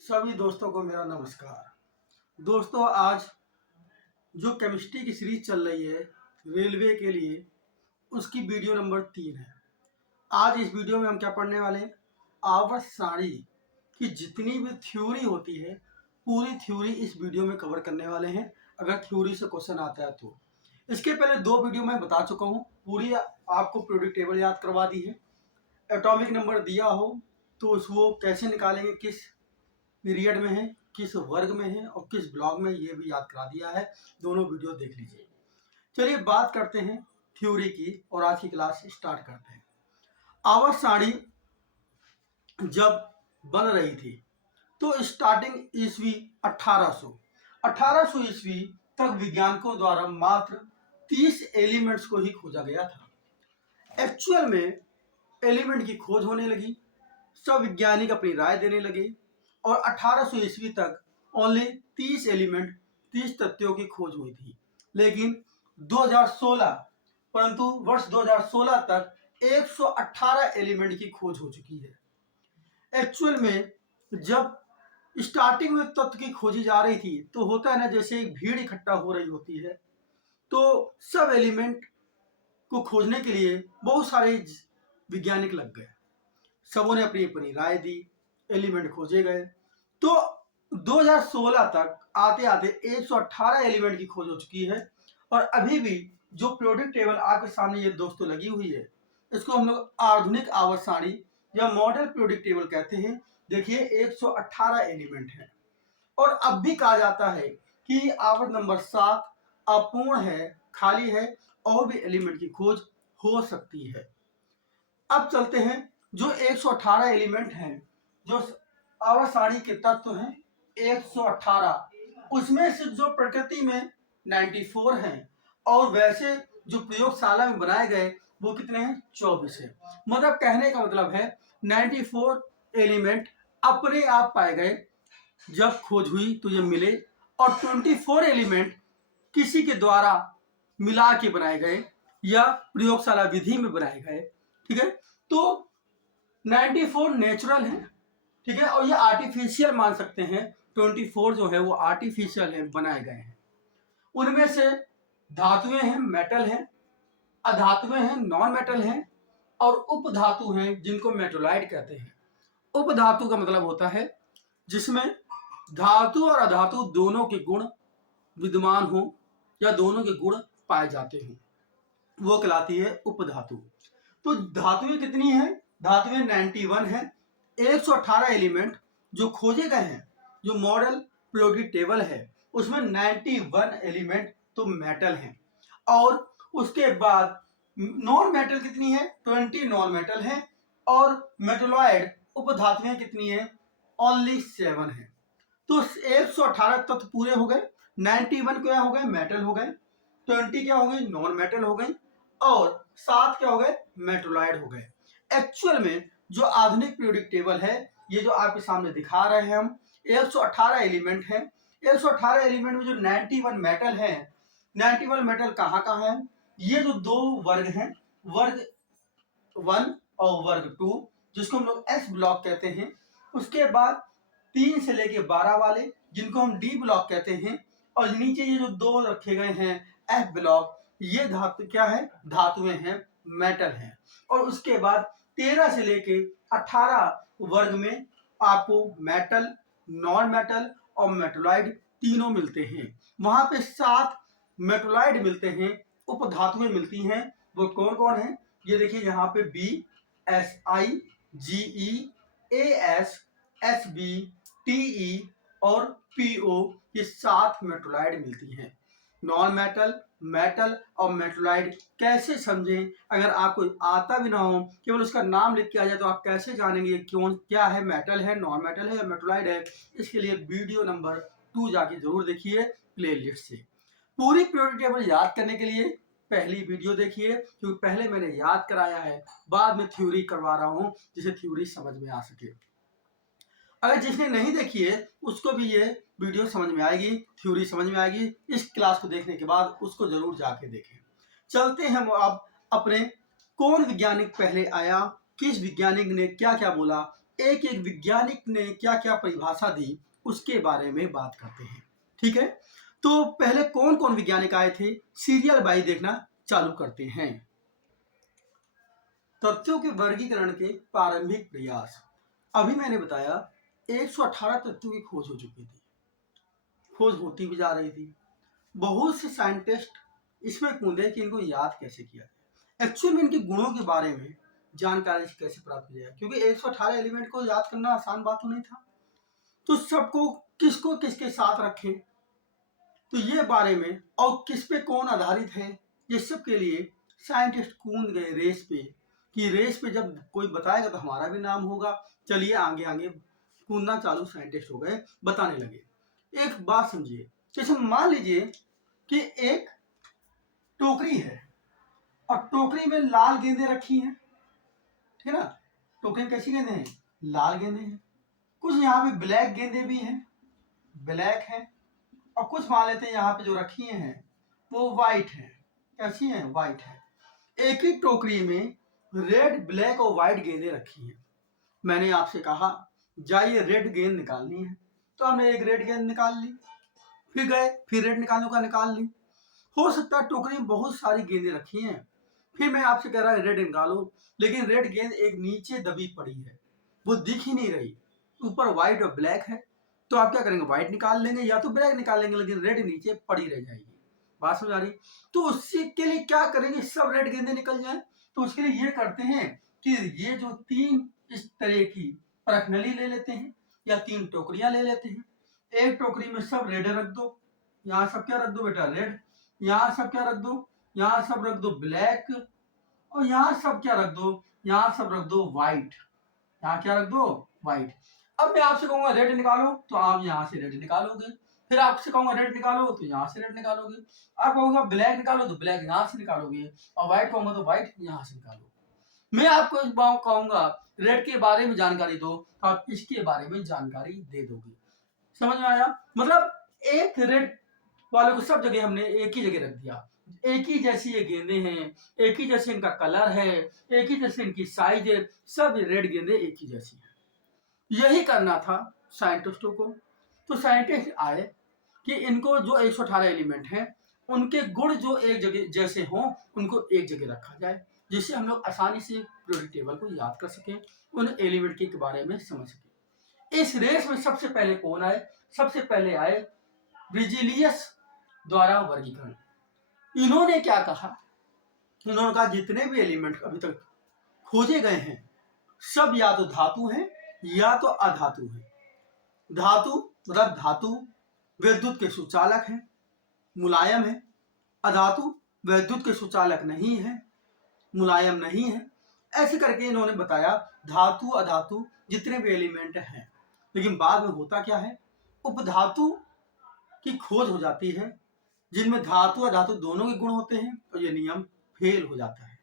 सभी दोस्तों को मेरा नमस्कार। दोस्तों, आज जो केमिस्ट्री की सीरीज चल रही है रेलवे के लिए, उसकी वीडियो नंबर 3 है। आज इस वीडियो में हम क्या पढ़ने वाले हैं? आवर्त सारणी की जितनी भी थ्योरी होती है, पूरी थ्योरी इस वीडियो में कवर करने वाले हैं, अगर थ्योरी से क्वेश्चन आता है तो। इसके पहले 2 वीडियो मैं बता चुका हूँ, पूरी आपको पीरियोडिक टेबल याद करवा दी है। एटॉमिक नंबर दिया हो तो उसको कैसे निकालेंगे, किस पीरियड में है, किस वर्ग में है और किस ब्लॉक में, ये भी याद करा दिया है। दोनों वीडियो देख लीजिए। चलिए बात करते हैं थ्योरी की और आज की क्लास स्टार्ट करते हैं। आवर्त सारणी जब बन रही थी तो स्टार्टिंग ईस्वी 1800 ईस्वी तक वैज्ञानिकों द्वारा मात्र 30 एलिमेंट्स को ही खोजा गया था। एक्चुअल में एलिमेंट की खोज होने लगी, सब वैज्ञानिक अपनी राय देने लगे और 1800 ईस्वी तक ओनली 30 एलिमेंट 30 तथ्यों की खोज हुई थी। लेकिन 2016 परंतु वर्ष 2016 तक 118 एलिमेंट की खोज हो चुकी है। एक्चुअल में जब स्टार्टिंग में तत्व की खोजी जा रही थी तो होता है ना, जैसे एक भीड़ इकट्ठा हो रही होती है, तो सब एलिमेंट को खोजने के लिए बहुत सारे वैज्ञानिक लग गए। सबों ने अपनी अपनी राय दी, एलिमेंट खोजे गए। तो 2016 तक आते आते 118 एलिमेंट की खोज हो चुकी है और अभी भी जो पीरियोडिक टेबल आपके सामने ये दोस्तों लगी हुई है, इसको हम लोग आधुनिक आवर्त सारणी या मॉडल पीरियोडिक टेबल कहते हैं। देखिए 118 एलिमेंट है और अब भी कहा जाता है कि आवर्त नंबर 7 अपूर्ण है, खाली है, और भी एलिमेंट की खोज हो सकती है। अब चलते हैं, जो 118 एलिमेंट हैं, जो आवर्त सारणी के तत्व हैं 118, उसमें से जो प्रकृति में 94 हैं और वैसे जो प्रयोगशाला में बनाए गए वो कितने हैं? 24 है। मतलब कहने का मतलब है 94 एलिमेंट अपने आप पाए गए, जब खोज हुई तो ये मिले, और 24 एलिमेंट किसी के द्वारा मिला के बनाए गए या प्रयोगशाला विधि में बनाए गए। ठीक है, तो 94 नेचुरल है, ठीक है, और ये आर्टिफिशियल मान सकते हैं। 24 जो है वो आर्टिफिशियल है, बनाए गए हैं। उनमें से धातुएं हैं, मेटल हैं, अधातुएं हैं, नॉन मेटल हैं, और उपधातु हैं जिनको मेटोलाइट कहते हैं। उपधातु का मतलब होता है जिसमें धातु और अधातु दोनों के गुण विद्यमान हो या दोनों के गुण पाए जाते हों, वो कहलाती है उपधातु। तो धातुएं कितनी हैं? धातुएं 91 हैं। 118 एलिमेंट जो खोजे गए हैं, जो मॉडल पीरियोडिक टेबल है उसमें 91 एलिमेंट तो मेटल हैं, और उसके बाद नॉन मेटल कितनी है? 20 नॉन मेटल हैं, और मेटलॉइड उपधातुएं कितनी है? ओनली 7 है। तो 118 तत्व पूरे हो गए। 91 क्या हो गए? मेटल हो गए। 20 क्या हो गई? नॉन मेटल हो गई, और 7 क्या हो गए? मेटोलाइड हो गए। एक्चुअल में जो आधुनिक पीरियोडिक टेबल है, ये जो आपके सामने दिखा रहे हैं हम, 118 एलिमेंट हैं। 118 एलिमेंट में जो 91 मेटल है, 91 मेटल कहाँ कहाँ है? ये जो दो वर्ग हैं, वर्ग 1 और वर्ग 2, जिसको हम लोग एस ब्लॉक कहते हैं। उसके बाद 3 से लेके 12 वाले, जिनको हम डी ब्लॉक कहते हैं, और नीचे ये जो दो रखे गए हैं एफ ब्लॉक, ये धातु क्या है? धातुएं हैं, मेटल हैं। और उसके बाद 13 से लेके 18 वर्ग में आपको मेटल, नॉन मेटल और मेटोलाइड तीनों मिलते हैं। वहां पे 7 मेटोलाइड मिलते हैं, उपधातुएं मिलती हैं। वो कौन कौन है? ये देखिए यहाँ पे B, S I, G E, A S, S B, T E और पी ओ, ये 7 मेटोलाइड मिलती हैं। नॉन मेटल, मेटल और मेटोलाइड कैसे समझें? अगर आपको आता भी ना हो, केवल उसका नाम लिख के आ जाए, तो आप कैसे जानेंगे क्यों, क्या है, मेटल है, नॉन मेटल है या मेटोलाइड है? इसके लिए वीडियो नंबर 2 जाके जरूर देखिए प्लेलिस्ट से। पूरी पीरियोडिक टेबल याद करने के लिए पहली वीडियो देखिए, क्योंकि पहले मैंने याद कराया है, बाद में थ्योरी करवा रहा हूं जिसे थ्योरी समझ में आ सके। अगर जिसने नहीं देखी है उसको भी ये वीडियो समझ में आएगी, थ्योरी समझ में आएगी। इस क्लास को देखने के बाद उसको जरूर जाके देखें। चलते हैं अब अपने, कौन वैज्ञानिक पहले आया, किस वैज्ञानिक ने क्या क्या बोला, एक एक वैज्ञानिक ने क्या क्या परिभाषा दी उसके बारे में बात करते हैं। ठीक है, तो पहले कौन कौन वैज्ञानिक आए थे, सीरियल बाई देखना चालू करते हैं। तथ्यों के वर्गीकरण के प्रारंभिक प्रयास। अभी मैंने बताया 118 तथ्यों की खोज हो चुकी थी, खोज होती भी जा रही थी। बहुत से साइंटिस्ट इसमें कूदे कि इनको याद कैसे किया जाए, एक्चुअल में इनके गुणों के बारे में जानकारी कैसे प्राप्त की जाए, क्योंकि 118 एलिमेंट को याद करना आसान बात तो नहीं था। तो सबको किसको किसके साथ रखें, तो ये बारे में और किस पे कौन आधारित है, ये सब के लिए साइंटिस्ट कूद गए रेस पे, कि रेस पे जब कोई बताएगा तो हमारा भी नाम होगा, चलिए आगे आगे कूदना चालू साइंटिस्ट हो गए, बताने लगे। एक बात समझिए, जैसे मान लीजिए कि एक टोकरी है और टोकरी में लाल गेंदे रखी हैं, ठीक है ना, टोकरी में कैसी गेंदे हैं, लाल गेंदे हैं, कुछ यहाँ पे ब्लैक गेंदे भी हैं, ब्लैक है, और कुछ मान लेते हैं यहाँ पे जो रखी हैं वो वाइट है, कैसी हैं, वाइट है। एक ही टोकरी में रेड, ब्लैक और व्हाइट गेंदें रखी हैं। मैंने आपसे कहा जाइए रेड गेंद निकालनी है, तो हमने एक रेड गेंद निकाल ली, फिर गए फिर रेड निकालने का निकाल ली। हो सकता है टोकरी में बहुत सारी गेंदें रखी हैं, फिर मैं आपसे कह रहा है रेड निकालो, लेकिन रेड गेंद एक नीचे दबी पड़ी है, वो दिख ही नहीं रही, ऊपर व्हाइट और ब्लैक है, तो आप क्या करेंगे, व्हाइट निकाल लेंगे या तो ब्लैक निकाल लेंगे, लेकिन रेड नीचे पड़ी रह जाएगी। बात समझ आ रही। तो उसके के लिए क्या करेंगे, सब रेड गेंदें निकल जाए, तो उसके लिए ये करते हैं कि ये जो तीन इस तरह की परखनली ले लेते हैं या तीन टोकरियां ले लेते हैं, एक टोकरी में सब रेड रख दो, यहाँ सब क्या रख दो बेटा, रेड, यहाँ सब क्या रख दो, यहाँ सब रख दो ब्लैक, और यहाँ सब क्या रख दो, यहाँ सब रख दो व्हाइट, यहाँ क्या रख दो, व्हाइट। अब मैं आपसे कहूंगा रेड निकालो, तो आप यहाँ से रेड निकालोगे, फिर आपसे कहूंगा रेड निकालो तो यहाँ से रेड निकालोगे, आप कहूंगा ब्लैक निकालो तो ब्लैक यहाँ से निकालोगे, और व्हाइट कहूंगा तो व्हाइट यहाँ से निकालोगे। मैं आपको इस बार कहूंगा रेड के बारे में जानकारी दो, तो आप इसके बारे में जानकारी दे दोगे। समझ में आया, मतलब एक रेड वाले को सब जगह हमने एक ही जगह रख दिया, एक ही जैसी ये गेंदे हैं, एक ही जैसे इनका कलर है, एक ही जैसे इनकी साइज है, सब रेड गेंदे एक ही जैसी है। यही करना था साइंटिस्टों को। तो साइंटिस्ट आए कि इनको जो 118 एलिमेंट हैं उनके गुण जो एक जगह जैसे हों उनको एक जगह रखा जाए, जिससे हम लोग आसानी से पीरियोडिक टेबल को याद कर सकें, उन एलिमेंट के बारे में समझ सकें। इस रेस में सबसे पहले कौन आए, सबसे पहले आए ब्रिजिलियस द्वारा वर्गीकरण। इन्होंने क्या कहा, इन्होंने कहा जितने भी एलिमेंट अभी तक खोजे गए हैं सब या तो धातु हैं या तो अधातु हैं। धातु मतलब धातु विद्युत के सुचालक है, मुलायम है, अधातु विद्युत के सुचालक नहीं है, मुलायम नहीं है। ऐसे करके इन्होंने बताया धातु अधातु जितने भी एलिमेंट हैं। लेकिन बाद में होता क्या है, उपधातु की खोज हो जाती है जिनमें धातु अधातु दोनों के गुण होते हैं, और ये नियम फेल हो जाता है।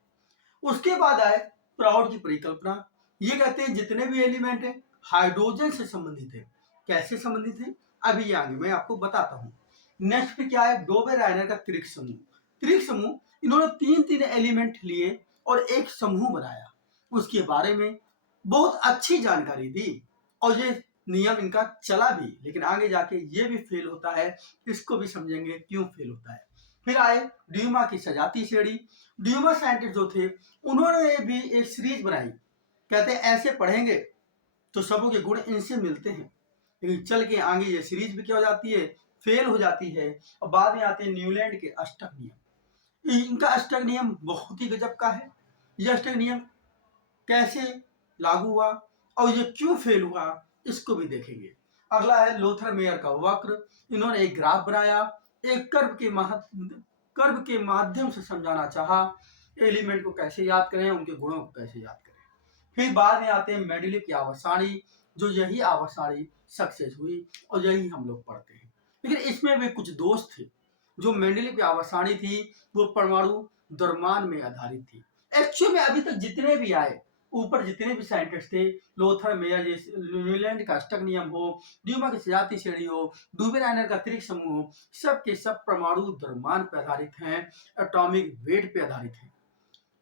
उसके बाद आए प्राउड की परिकल्पना। ये कहते हैं जितने भी एलिमेंट है हाइड्रोजन से संबंधित है। कैसे संबंधित है अभी ये आगे मैं आपको बताता हूँ। नेक्स्ट पे क्या है, डोबेराइनर का त्रिक समूह। त्रिक समूह इन्होंने तीन तीन एलिमेंट लिए और एक समूह बनाया, उसके बारे में बहुत अच्छी जानकारी दी, और ये नियम इनका चला भी, लेकिन आगे जाके ये भी फेल होता है, इसको भी समझेंगे क्यों फेल होता है। फिर आए ड्यूमा की सजाती श्रेणी। ड्यूमा साइंटिस्ट जो थे उन्होंने भी एक सीरीज बनाई, कहते हैं ऐसे पढ़ेंगे तो सबों के गुण इनसे मिलते हैं, लेकिन चल के आगे ये सीरीज भी क्या हो जाती है, फेल हो जाती है। और बाद में आते हैं न्यूलैंड के अष्टक नियम। इनका अष्टक नियम बहुत ही गजब का है। यह अष्टक नियम कैसे लागू हुआ और ये क्यों फेल हुआ इसको भी देखेंगे। अगला है लोथर मेयर का वक्र। इन्होंने एक ग्राफ बनाया, एक कर्व के माध्यम से समझाना चाहा एलिमेंट को कैसे याद करें, उनके गुणों को कैसे याद करें। फिर बाद में आते हैं मेंडेलीव की आवर्त, जो यही आवर्त सक्सेस हुई और यही हम लोग पढ़ते हैं। लेकिन इसमें भी कुछ दोष थे। जो मेंडेलीव की आवर्त थी वो परमाणु द्रव्यमान में आधारित थी। एक्चुअली में अभी तक जितने भी आए ऊपर जितने भी साइंटिस्ट थे, लोथर मेयर, न्यूलैंड का अष्टक नियम हो, ड्यूमा की सजाती श्रेणी हो, डुबेराइनर का त्रिक समूह हो, सब के सब परमाणु द्रव्यमान पर आधारित हैं, एटॉमिक वेट पे आधारित हैं।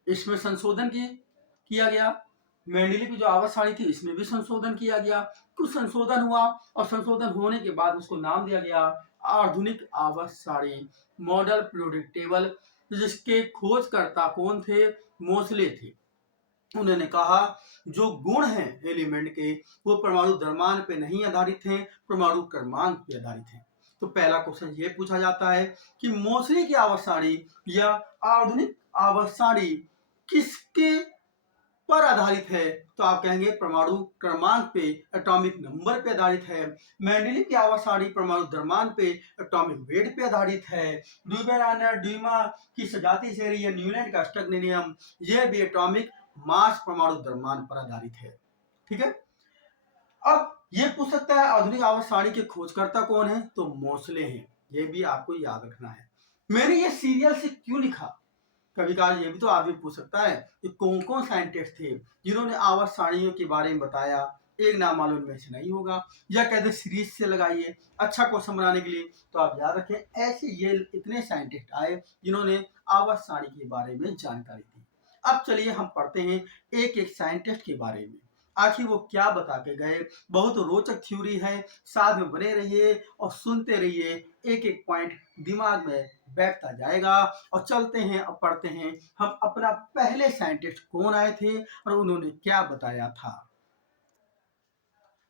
इसमें संशोधन किया गया मेंडेलीव की जो आवर्त सारणी थी इसमें भी संशोधन किया गया, कुछ संशोधन हुआ और संशोधन होने के बाद उसको नाम दिया गया आधुनिक आवर्त सारणी, मॉडल पीरियोडिक टेबल, जिसके खोजकर्ता कौन थे? मोसले थे। उन्होंने कहा जो गुण हैं एलिमेंट के वो परमाणु द्रव्यमान पे नहीं आधारित हैं, परमाणु क्रमांक पे आधारित हैं। तो पहला क्वेश्चन ये पूछा जाता है कि मोसले की आवर्त सारणी या आधुनिक आवर्त सारणी किसके पर आधारित है? तो आप कहेंगे परमाणु क्रमांक पे, एटॉमिक नंबर पे आधारित है। मेंडेलीव की आवर्त सारणी परमाणु द्रव्यमान पे, एटॉमिक वेट पे आधारित है। ड्यूमा की सजाती श्रेणी या न्यूलैंड का अष्टक नियम यह भी एटॉमिक मास परमाणु द्रव्यमान पर आधारित है। ठीक है, अब ये पूछ सकता है आधुनिक आवर्त सारणी के खोजकर्ता कौन है? तो मोसले हैं। ये भी आपको याद रखना है। मैंने ये सीरियल से क्यों लिखा? कभी कभार ये भी तो आदमी पूछ सकता है कि कौन कौन साइंटिस्ट थे जिन्होंने आवर्त सारणियों के बारे में बताया, एक नाम मालूम में से नहीं होगा, या कहते सीरीज से लगाइए अच्छा क्वेश्चन बनाने के लिए। तो आप याद रखें ऐसे ये इतने साइंटिस्ट आए जिन्होंने आवर्त सारणी के बारे में जानकारी दी। अब चलिए हम पढ़ते हैं एक एक साइंटिस्ट के बारे में, आखिर वो क्या बता के गए। बहुत रोचक थ्योरी है, साथ में बने रहिए और सुनते रहिए, एक एक पॉइंट दिमाग में बैठता जाएगा। और चलते हैं अब पढ़ते हैं हम अपना पहले साइंटिस्ट कौन आए थे और उन्होंने क्या बताया था।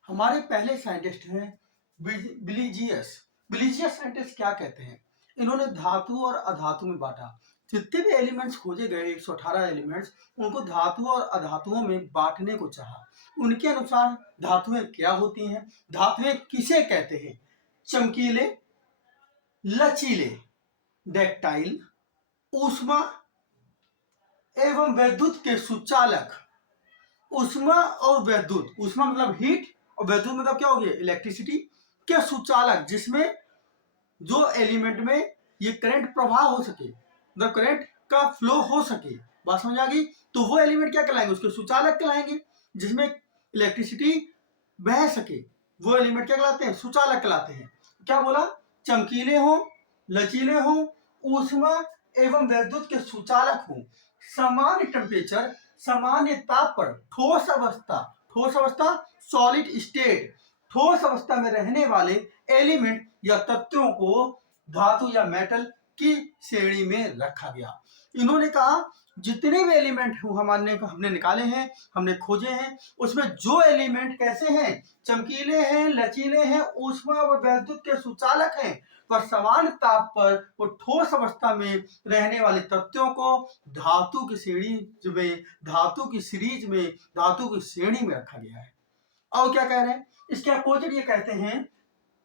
हमारे पहले साइंटिस्ट हैं बिलीजियस। बिलीजियस साइंटिस्ट क्या कहते हैं? इन्होंने धातु और अधातु में बांटा। जितने भी एलिमेंट्स खोजे गए 118 एलिमेंट्स, उनको धातु और अधातुओं में बांटने को चाहा। उनके अनुसार धातुएं क्या होती हैं? धातुएं किसे कहते हैं? चमकीले, लचीले, डक्टाइल, ऊष्मा एवं वैद्युत के सुचालक। ऊष्मा और वैद्युत, ऊष्मा मतलब हीट और वैद्युत मतलब क्या हो गया? इलेक्ट्रिसिटी के सुचालक, जिसमें जो एलिमेंट में ये करंट प्रवाह हो सके, मतलब करंट का फ्लो हो सके। बात समझ आ गई? तो वो एलिमेंट क्या कहलाएंगे? उसके सुचालक कहलाएंगे। जिसमें इलेक्ट्रिसिटी बह सके वो एलिमेंट क्या कहलाते हैं? सुचालक कहलाते हैं। क्या बोला? चमकीले हो, लचीले हो, ऊष्मा एवं वैद्युत के सुचालक हो, सामान्य टेम्परेचर, सामान्य ताप पर, ठोस अवस्था, ठोस अवस्था सॉलिड स्टेट, ठोस अवस्था में रहने वाले एलिमेंट या तत्वों को धातु या मेटल की श्रेणी में रखा गया। इन्होंने कहा जितने भी एलिमेंट हमने निकाले हैं, हमने खोजे हैं, उसमें जो एलिमेंट कैसे हैं? चमकीले हैं, लचीले हैं, ऊष्मा व वैद्युत के सुचालक हैं, वह समान ताप पर वो ठोस अवस्था में रहने वाले तत्वों को धातु की श्रेणी में, धातु की सीरीज में, धातु की श्रेणी में रखा गया है। और क्या कह रहे हैं? इसके अपोजिट ये कहते हैं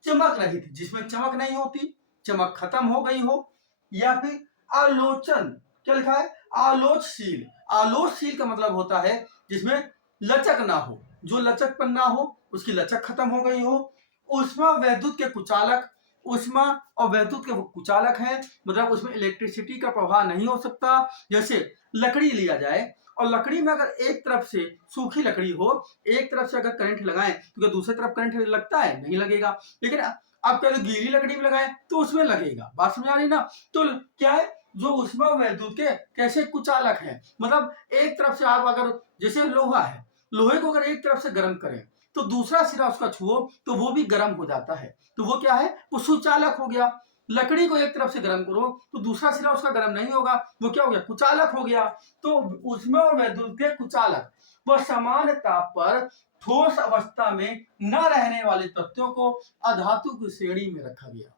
चमक रहित, जिसमें चमक नहीं होती, चमक खत्म हो गई हो, या फिर आलोचन, क्या लिखा है? आलोचशील। आलोचशील का मतलब होता है जिसमें लचक ना हो, जो लचकपन ना हो, उसकी लचक खत्म हो गई हो। ऊष्मा वैद्युत के कुचालक, ऊष्मा और वैद्युत के वो कुचालक हैं, मतलब उसमें इलेक्ट्रिसिटी का प्रवाह नहीं हो सकता। जैसे लकड़ी लिया जाए और लकड़ी में अगर एक तरफ से सूखी लकड़ी हो, एक तरफ से अगर करंट लगाएं तो क्या दूसरी तरफ करंट लगता है? नहीं लगेगा। लेकिन आप कह गीली लकड़ी में लगाएं तो उसमें लगेगा। बात समझ आ रही ना? तो क्या है, जो ऊष्मा वैद्युत के कैसे कुचालक है, मतलब एक तरफ से आप अगर, जैसे लोहा है, लोहे को अगर एक तरफ से गर्म करें तो दूसरा सिरा उसका छुओ तो वो भी गर्म हो जाता है, तो वो क्या है? वो सुचालक हो गया। लकड़ी को एक तरफ से गर्म करो तो दूसरा सिरा उसका गर्म नहीं होगा, वो क्या हो गया? कुचालक हो गया। तो ऊष्मा और वैद्युत के कुचालक वह समान ताप पर ठोस अवस्था में न रहने वाले तत्वों को अधातु की श्रेणी में रखा गया।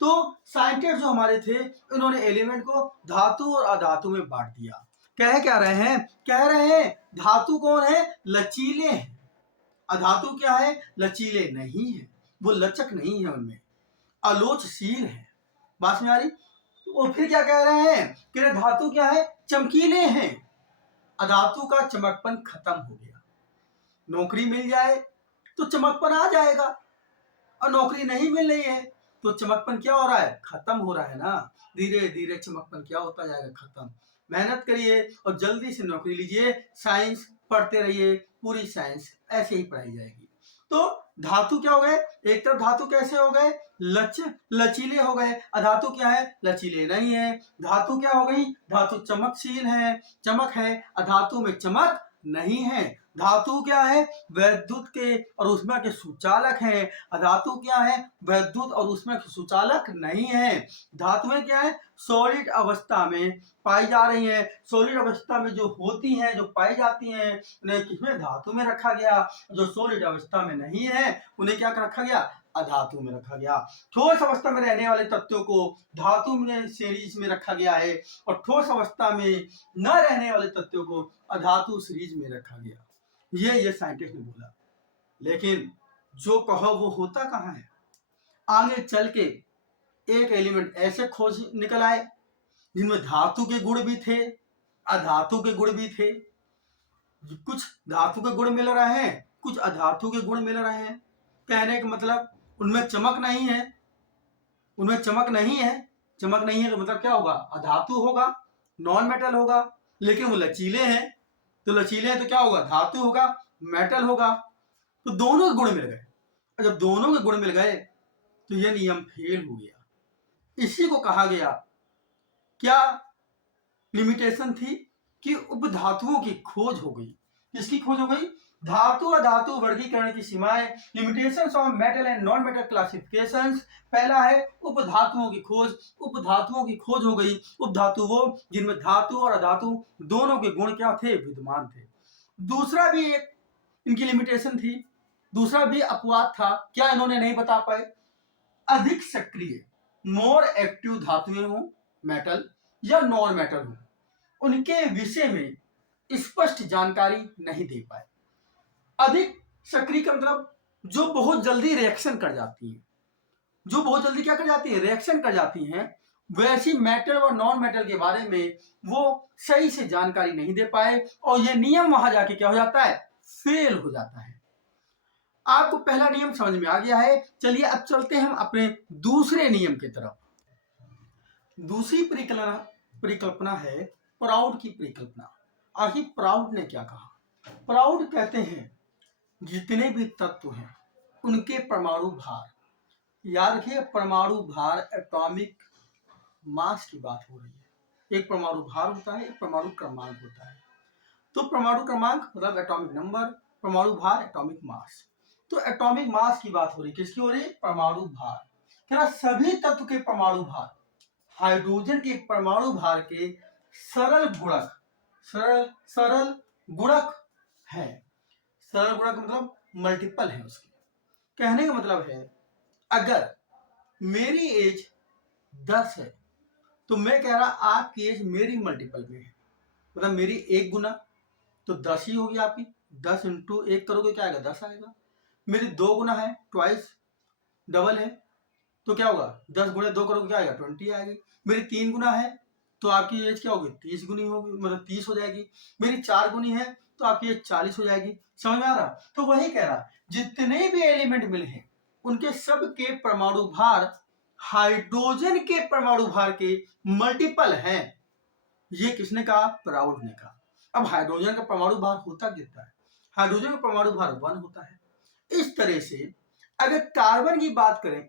तो साइंटिस्ट जो हमारे थे, उन्होंने एलिमेंट को धातु और अधातु में बांट दिया। कह क्या रहे हैं? कह रहे हैं धातु कौन है? लचीले हैं। अधातु क्या है? लचीले नहीं है, वो लचक नहीं है, उनमें आलोचशील है। बात में आ रही? और फिर क्या कह रहे हैं कि धातु क्या है? चमकीले हैं। अधातु का चमकपन खत्म हो गया। नौकरी मिल जाए तो चमकपन आ जाएगा, और नौकरी नहीं मिल रही है तो चमकपन क्या हो रहा है? खत्म हो रहा है ना। धीरे धीरे चमकपन क्या होता जाएगा? खत्म। मेहनत करिए और जल्दी से नौकरी लीजिए, साइंस पढ़ते रहिए, पूरी साइंस ऐसे ही पढ़ाई जाएगी। तो धातु क्या हो गए? एक तरफ धातु कैसे हो गए? लचीले हो गए। अधातु क्या है? लचीले नहीं है। धातु क्या हो गई? धातु चमकशील है, चमक है। अधातु में चमक नहीं है। धातु क्या है? वैद्युत के और ऊष्मा के सुचालक है। अधातु क्या है? वैद्युत और ऊष्मा के सुचालक नहीं है। धातुएं क्या है? सॉलिड अवस्था में पाई जा रही है। सॉलिड अवस्था में जो होती हैं, जो पाई जाती हैं, उन्हें किसमें? धातु में रखा गया। जो सॉलिड अवस्था में नहीं है उन्हें क्या रखा गया? अधातु में रखा गया। ठोस अवस्था में रहने वाले तत्वों को धातु में सीरीज में रखा गया है और ठोस अवस्था में न रहने वाले तत्वों को अधातु सीरीज में रखा गया। ये साइंटिस्ट ने बोला। लेकिन जो कहो वो होता कहाँ है? आगे चल के एक एलिमेंट ऐसे खोज निकल आए जिनमें धातु के गुण भी थे, अधातु के गुण भी थे। कुछ धातु के गुण मिल रहे हैं, कुछ अधातु के गुण मिल रहे हैं। कहने का मतलब उनमें चमक नहीं है। उनमें चमक नहीं है। चमक नहीं है तो मतलब क्या होगा? अधातु होगा, नॉन मेटल होगा। लेकिन वो लचीले हैं, तो लचीले हैं तो क्या होगा? धातु होगा, मेटल होगा। तो दोनों के गुण मिल गए। और जब दोनों के गुण मिल गए तो यह नियम फेल हो गया। इसी को कहा गया, क्या लिमिटेशन थी? कि उपधातुओं की खोज हो गई। किसकी खोज हो गई? धातु अधातु वर्गीकरण की सीमाएं, limitations of metal and non metal classifications. पहला है उपधातुओं की खोज। उपधातुओं की खोज हो गई। उपधातु वो जिनमें धातु और अधातु दोनों के गुण क्या थे? विद्यमान थे। दूसरा भी एक इनकी लिमिटेशन थी, दूसरा भी अपवाद था। क्या इन्होंने नहीं बता पाए? अधिक सक्रिय, मोर एक्टिव धातुएं हो, मेटल या नॉन मेटल हो, उनके विषय में स्पष्ट जानकारी नहीं दे पाए। अधिक सक्रिय का मतलब जो बहुत जल्दी रिएक्शन कर जाती है, जो बहुत जल्दी क्या कर जाती है? रिएक्शन कर जाती हैं। वैसी मेटल और नॉन मेटल के बारे में वो सही से जानकारी नहीं दे पाए और ये नियम वहां जाके क्या हो जाता है? फेल हो जाता है। आपको पहला नियम समझ में आ गया है। चलिए अब चलते हैं हम अपने दूसरे नियम की तरफ। दूसरी परिकल्पना है प्राउड की परिकल्पना। आखिर प्राउड ने क्या कहा? प्राउड कहते हैं जितने भी तत्व हैं उनके परमाणु भार, याद रखिए परमाणु भार, एटॉमिक मास की बात हो रही है। एक परमाणु भार होता है, एक परमाणु क्रमांक होता है। तो परमाणु क्रमांक मतलब एटॉमिक नंबर, परमाणु भार एटॉमिक मास। तो एटॉमिक मास की बात हो रही है, किसकी हो रही है? परमाणु भार। क्या सभी तत्व के परमाणु भार हाइड्रोजन के परमाणु भार के सरल गुणक, सरल गुणक है। सरल गुणक मतलब मल्टीपल है उसके। कहने का मतलब है अगर मेरी एज 10 है तो मैं कह रहा आपकी एज मेरी मल्टीपल में है, मतलब मेरी एक गुना तो 10 ही होगी आपकी। 10 इंटू 1 करोगे क्या आएगा? 10 आएगा। मेरी 2 गुना है, ट्वाइस डबल है, तो क्या होगा? 10 गुणे 2 करोगे क्या आएगा? 20 आएगी। मेरी 3 गुना है तो आपकी एज क्या होगी? 30 गुनी होगी, मतलब 30 हो जाएगी। मेरी 4 गुनी है तो आपकी एज 40 हो जाएगी। समझ में आ रहा? तो वही कह रहा जितने भी एलिमेंट मिले हैं उनके सब के परमाणु भार हाइड्रोजन के परमाणु भार के मल्टीपल हैं। ये किसने कहा? प्राउड ने कहा। अब हाइड्रोजन का परमाणु भार होता कितना है? हाइड्रोजन का परमाणु भार 1 होता है। इस तरह से अगर कार्बन की बात करें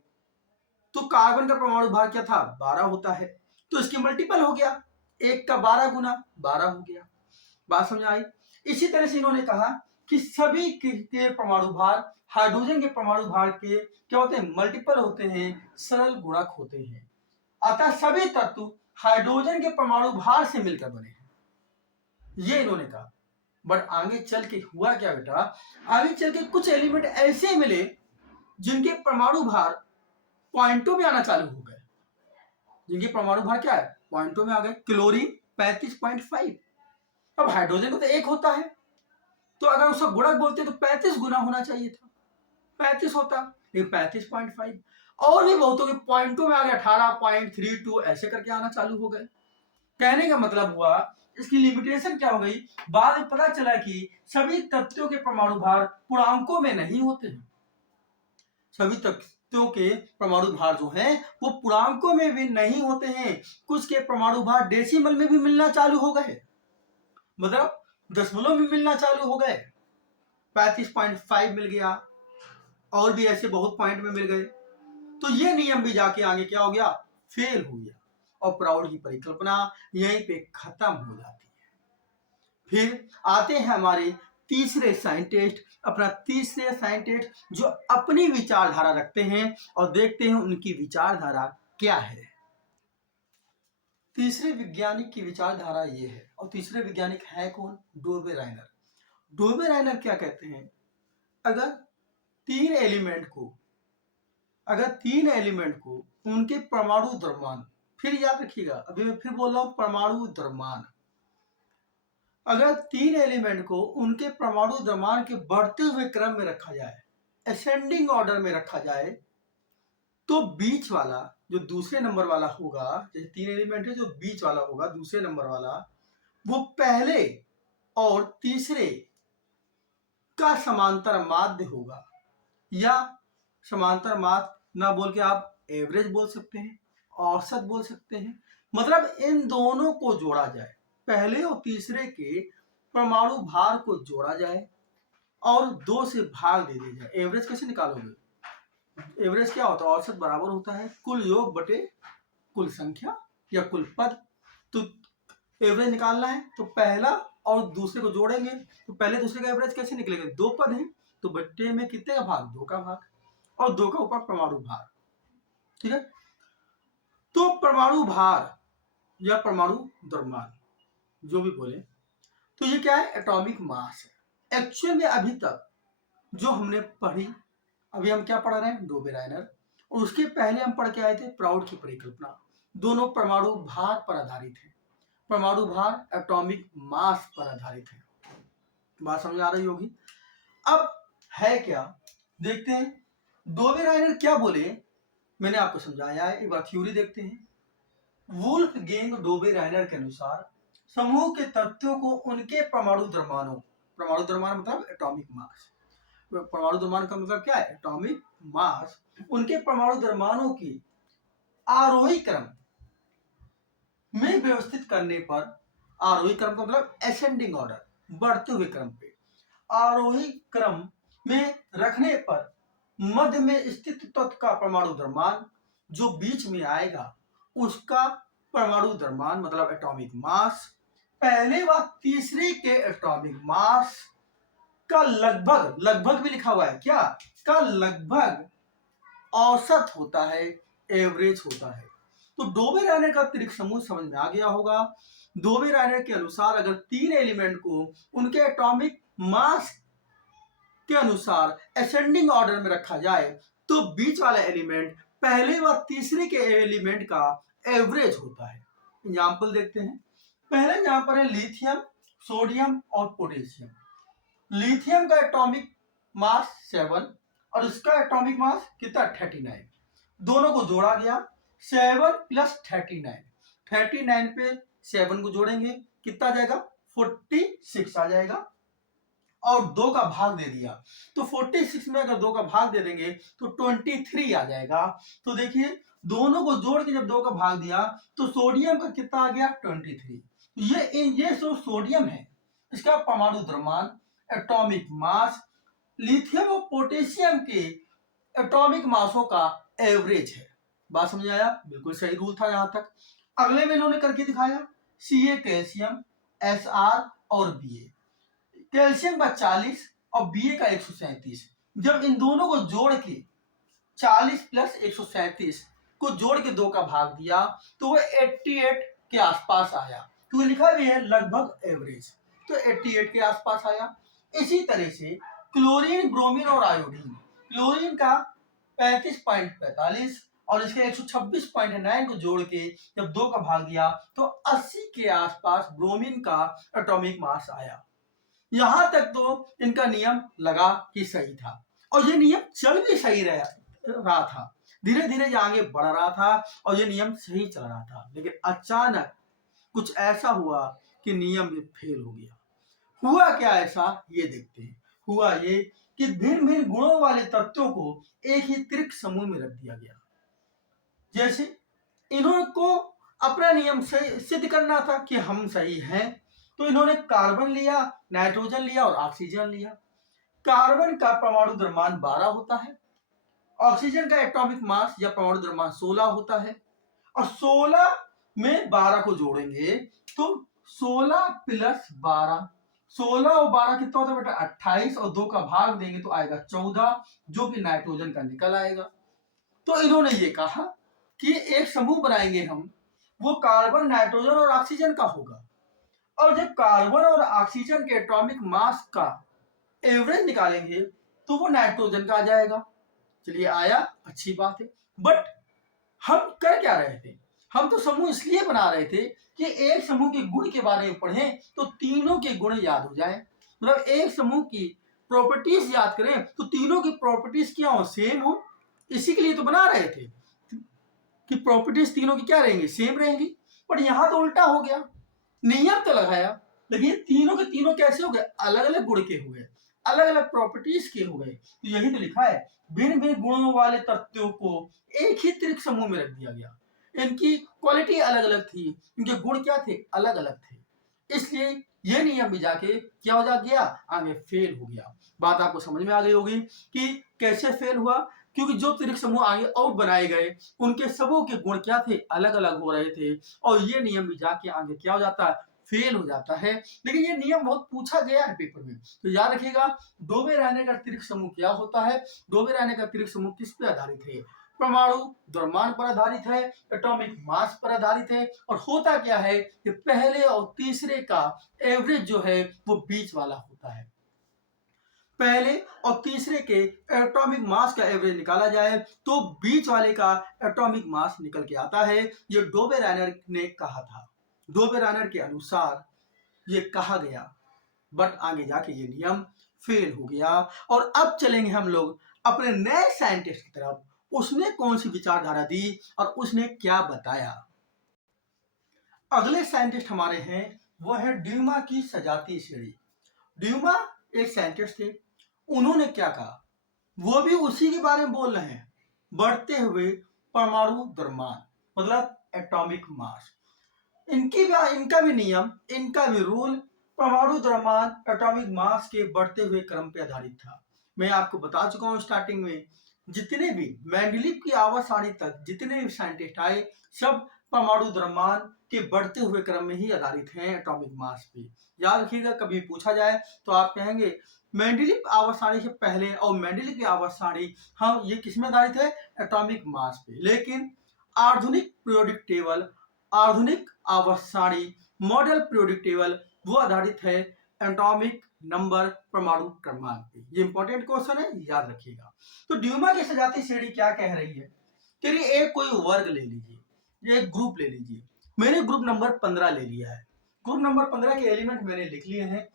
तो कार्बन का परमाणु भार क्या था? 12 होता है। तो इसकी मल्टीपल हो गया, 1 का 12 गुना 12 हो गया। बात समझ आई? इसी तरह से इन्होंने कहा कि सभी के परमाणु भार हाइड्रोजन के परमाणु भार के क्या होते हैं? मल्टीपल होते हैं, सरल गुणक होते हैं। अतः सभी तत्व हाइड्रोजन के परमाणु भार से मिलकर बने हैं, ये इन्होंने कहा। बट आगे चल के हुआ क्या बेटा? आगे चल के कुछ एलिमेंट ऐसे मिले जिनके परमाणु भार पॉइंटों में आना चालू हो गए। जिनके परमाणु भार क्या है? पॉइंटों में आ गए। क्लोरीन 35.5। अब हाइड्रोजन को तो 1 होता है, तो अगर उसका गुणक बोलते तो 35 गुना होना चाहिए था, 35 होता, लेकिन 35.5। और भी बहुतों के पॉइंटों में आ गया, 18.32 ऐसे करके आना चालू हो गए। कहने का मतलब हुआ इसकी लिमिटेशन क्या हो गई? बाद में पता चला कि सभी तत्वों के परमाणु भार पूर्णांकों में नहीं होते हैं। सभी तत्वों के परमाणु भार जो हैं वो पूर्णांकों में भी नहीं होते हैं। कुछ के परमाणु भार डेसिमल में भी मिलना चालू हो गए, मतलब दशमलव में मिलना चालू हो गए। 35.5 मिल गया, और भी ऐसे बहुत पॉइंट में मिल गए। तो ये नियम भी जाके आगे क्या हो गया? फेल हो गया। और प्राउड की परिकल्पना यहीं पे खत्म हो जाती है। फिर आते हैं हमारे तीसरे साइंटिस्ट, अपना तीसरे साइंटिस्ट जो अपनी विचारधारा रखते हैं और देखते हैं उनकी विचारधारा क्या है। तीसरे वैज्ञानिक की विचारधारा ये है, और तीसरे वैज्ञानिक है कौन? डोबे रायनर। डोबे रायनर क्या कहते हैं, अगर तीन एलिमेंट को उनके परमाणु द्रव्यमान, फिर याद रखिएगा, अभी मैं फिर बोल रहा हूं परमाणु द्रव्यमान, अगर तीन एलिमेंट को उनके परमाणु द्रव्यमान के बढ़ते हुए क्रम में रखा जाए, असेंडिंग ऑर्डर में रखा जाए, तो बीच वाला जो दूसरे नंबर वाला होगा, जैसे तीन एलिमेंट है, जो बीच वाला होगा दूसरे नंबर वाला, वो पहले और तीसरे का समांतर माध्य होगा, या समांतर माध्य ना बोल के आप एवरेज बोल सकते हैं, औसत बोल सकते हैं। मतलब इन दोनों को जोड़ा जाए, पहले और तीसरे के परमाणु भार को जोड़ा जाए और 2 से भाग दे दिया जाए। एवरेज कैसे निकालोगे? एवरेज क्या होता है? औसत बराबर होता है कुल योग बटे कुल संख्या या कुल पद। तो एवरेज निकालना है तो पहला और दूसरे को जोड़ेंगे, तो पहले दूसरे का एवरेज कैसे निकलेगा? 2 पद हैं तो बट्टे में कितने का भाग? 2 का भाग, और 2 का ऊपर परमाणु भार। ठीक है, तो परमाणु भार या परमाणु द्रव्यमान जो भी बोले, तो ये क्या है? एटॉमिक मास है। एक्चुअल में अभी तक जो हमने पढ़ी, अभी हम क्या पढ़ रहे हैं? डोबे रायनर, और उसके पहले हम पढ़ के आए थे प्राउड की परिकल्पना। दोनों परमाणु भार पर आधारित है, परमाणु भार एटॉमिक मास पर आधारित है। बात समझ आ रही होगी। अब है क्या, देखते हैं डोबे रायनर क्या बोले, मैंने आपको समझाया है, एक बार थ्योरी देखते हैं। वुल्फगैंग डोबे रायनर के अनुसार समूह के तत्वों को उनके परमाणु द्रव्यमानों, परमाणु द्रव्यमान मतलब एटॉमिक मास, परमाणु द्रव्यमान का मतलब क्या है? एटॉमिक मास, उनके परमाणु द्रव्यमानों की आरोही क्रम में व्यवस्थित करने पर, आरोही क्रम का मतलब असेंडिंग ऑर्डर, बढ़ते हुए क्रम पे, आरोही क्रम में रखने पर मध्य में स्थित तत्व का परमाणु द्रव्यमान जो बीच में आएगा उसका परमाणु द्रव्यमान मतलब एटॉमिक मास पहले व तीसरे के एटॉमिक मास का लगभग, लगभग भी लिखा हुआ है क्या, का लगभग औसत होता है, एवरेज होता है। तो डोबे रायनर का त्रिक समूह समझ में आ गया होगा। डोबे रायनर के अनुसार अगर तीन एलिमेंट को उनके एटॉमिक मास के अनुसार असेंडिंग ऑर्डर में रखा जाए तो बीच वाला एलिमेंट पहले व तीसरे के एलिमेंट का एवरेज होता है। एग्जाम्पल देखते हैं। पहले यहां पर है लिथियम, सोडियम और पोटेशियम। लिथियम का एटॉमिक मास 7 और इसका एटॉमिक मास कितना? 39। दोनों को जोड़ा गया, 7 प्लस 39, 39 पे 7 को जोड़ेंगे कितना आ जाएगा? 46 आ जाएगा, और 2 का भाग दे दिया तो 46 में अगर 2 का भाग दे देंगे तो 23 आ जाएगा। तो देखिए दोनों को जोड़ के जब 2 का भाग दिया तो सोडियम का कितना आ गया? 23। ये सोडियम है, इसका परमाणु द्रव्यमान एटॉमिक मास लिथियम और पोटेशियम के एटॉमिक मासों का एवरेज है। बात समझ आया? बिल्कुल सही रूल था यहां तक। अगले में इन्होंने करके दिखाया, Ca कैल्शियम, Sr और Ba। कैल्शियम का 40 और Ba का 137, जब इन दोनों को जोड़ के 40 प्लस 137 को जोड़ के 2 का भाग दिया तो वो 88 के आसपास आया, तो लिखा भी है लगभग एवरेज, तो 88 के आसपास आया। इसी तरह से क्लोरीन, ब्रोमीन और आयोडीन, क्लोरीन का 35.45 और इसके 126.9 को जोड़ के जब 2 का भाग दिया तो 80 के आसपास ब्रोमीन का एटॉमिक मास आया। यहां तक तो इनका नियम लगा कि सही था, और ये नियम चल भी सही रहा था, धीरे धीरे ये आगे बढ़ रहा था और ये नियम सही चल रहा था। लेकिन अचानक कुछ ऐसा हुआ कि नियम में फेल हो गया। हुआ क्या ऐसा, ये देखते हैं। हुआ ये कि भिन्न भिन्न गुणों वाले तत्वों को एक ही त्रिक समूह में रख दिया गया। जैसे इनको अपना नियम सिद्ध करना था कि हम सही हैं, तो इन्होंने कार्बन लिया, नाइट्रोजन लिया और ऑक्सीजन लिया। कार्बन का परमाणु द्रव्यमान 12 होता है, ऑक्सीजन का एटॉमिक मास या परमाणु द्रव्यमान 16 होता है, और 16 में 12 को जोड़ेंगे तो 16 प्लस 12 16 और 12 कितना होता है बेटा 28, और 2 का भाग देंगे तो आएगा 14, जो कि नाइट्रोजन का निकल आएगा। तो इन्होंने ये कहा कि एक समूह बनाएंगे हम, वो कार्बन, नाइट्रोजन और ऑक्सीजन का होगा, और जब कार्बन और ऑक्सीजन के एटॉमिक मास का एवरेज निकालेंगे तो वो नाइट्रोजन का आ जाएगा। चलिए आया, अच्छी बात है। बट हम कर क्या रहे थे, हम तो समूह इसलिए बना रहे थे कि एक समूह के गुण के बारे में पढ़ें तो तीनों के गुण याद हो जाए, मतलब एक समूह की प्रॉपर्टीज याद करें तो तीनों की प्रॉपर्टीज क्या हो, सेम हो। इसी के लिए तो बना रहे थे कि प्रॉपर्टीज तीनों की क्या रहेंगी, सेम रहेंगी। पर यहां तो उल्टा हो गया, नियम तो लगाया लेकिन तीनों के तीनों कैसे हो गए, अलग अलग गुण के हो गए, अलग अलग प्रॉपर्टीज के हो गए। तो यही तो लिखा है, भिन्न भिन्न गुणों वाले तत्वों को एक ही त्रिक समूह में रख दिया गया। इनकी क्वालिटी अलग अलग थी, इनके गुण क्या थे, अलग अलग थे। इसलिए ये नियम भी जाके क्या हो जा गया, आगे फेल हो गया। बात आपको समझ में आ गई होगी कि कैसे फेल हुआ, क्योंकि जो त्रिक समूह आगे और बनाए गए उनके सबों के गुण क्या थे, अलग अलग हो रहे थे, और ये नियम भी जाके आगे क्या हो जाता है, फेल हो जाता है। लेकिन ये नियम बहुत पूछा गया है पेपर में, तो याद रखिएगा डोबे रहने का त्रिक समूह क्या होता है। डोबे रहने का त्रिक समूह किस पे आधारित है, परमाणु द्रव्यमान पर आधारित है, एटॉमिक मास पर आधारित है, और होता क्या है कि पहले और तीसरे का एवरेज जो है वो बीच वाला होता है। पहले और तीसरे के एटॉमिक मास का एवरेज निकाला जाए तो बीच वाले का एटॉमिक मास निकल के आता है। ये डोबे रायनर ने कहा था, डोबे रायनर के अनुसार ये कहा गया, बट आगे जाके ये नियम फेल हो गया। और अब चलेंगे हम लोग अपने नए साइंटिस्ट की तरफ, उसने कौन सी विचारधारा दी और उसने क्या बताया। अगले साइंटिस्ट हमारे हैं वो है ड्यूमा की सजातीय श्रेणी। ड्यूमा एक साइंटिस्ट थे, उन्होंने क्या कहा, वो भी उसी के बारे में बोल रहे हैं, बढ़ते हुए परमाणु द्रव्यमान मतलब एटॉमिक मास। इनका भी नियम, इनका भी रूल परमाणु द्रव्यमान एटॉमिक मास के बढ़ते हुए क्रम पर आधारित था। मैं आपको बता चुका हूं स्टार्टिंग में, जितने भी मेंडलीव की आवाज सारणी तक जितने भी साइंटिस्ट आए सब परमाणु द्रव्यमान के बढ़ते हुए क्रम में ही आधारित हैं एटॉमिक मास पे। याद रखिएगा, कभी पूछा जाए तो आप कहेंगे मेंडलीव आवर्त सारणी से पहले और मेंडलीव की आवर्त सारणी, हाँ ये किसमें आधारित है, एटॉमिक मास पे। लेकिन आधुनिक पीरियोडिक टेबल, आधुनिक आवर्त सारणी, मॉडल पीरियोडिक टेबल वो आधारित है एटॉमिक नंबर परमाणु क्रमांक पे। ये इंपॉर्टेंट क्वेश्चन है, याद रखिएगा। तो ड्यूमा की सजातीय श्रेणी क्या कह रही है, चलिए एक कोई वर्ग ले लीजिए, एक ग्रुप ले लीजिए। मैंने ग्रुप नंबर 15 ले लिया है। ग्रुप नंबर 15 के एलिमेंट मैंने लिख लिए हैं,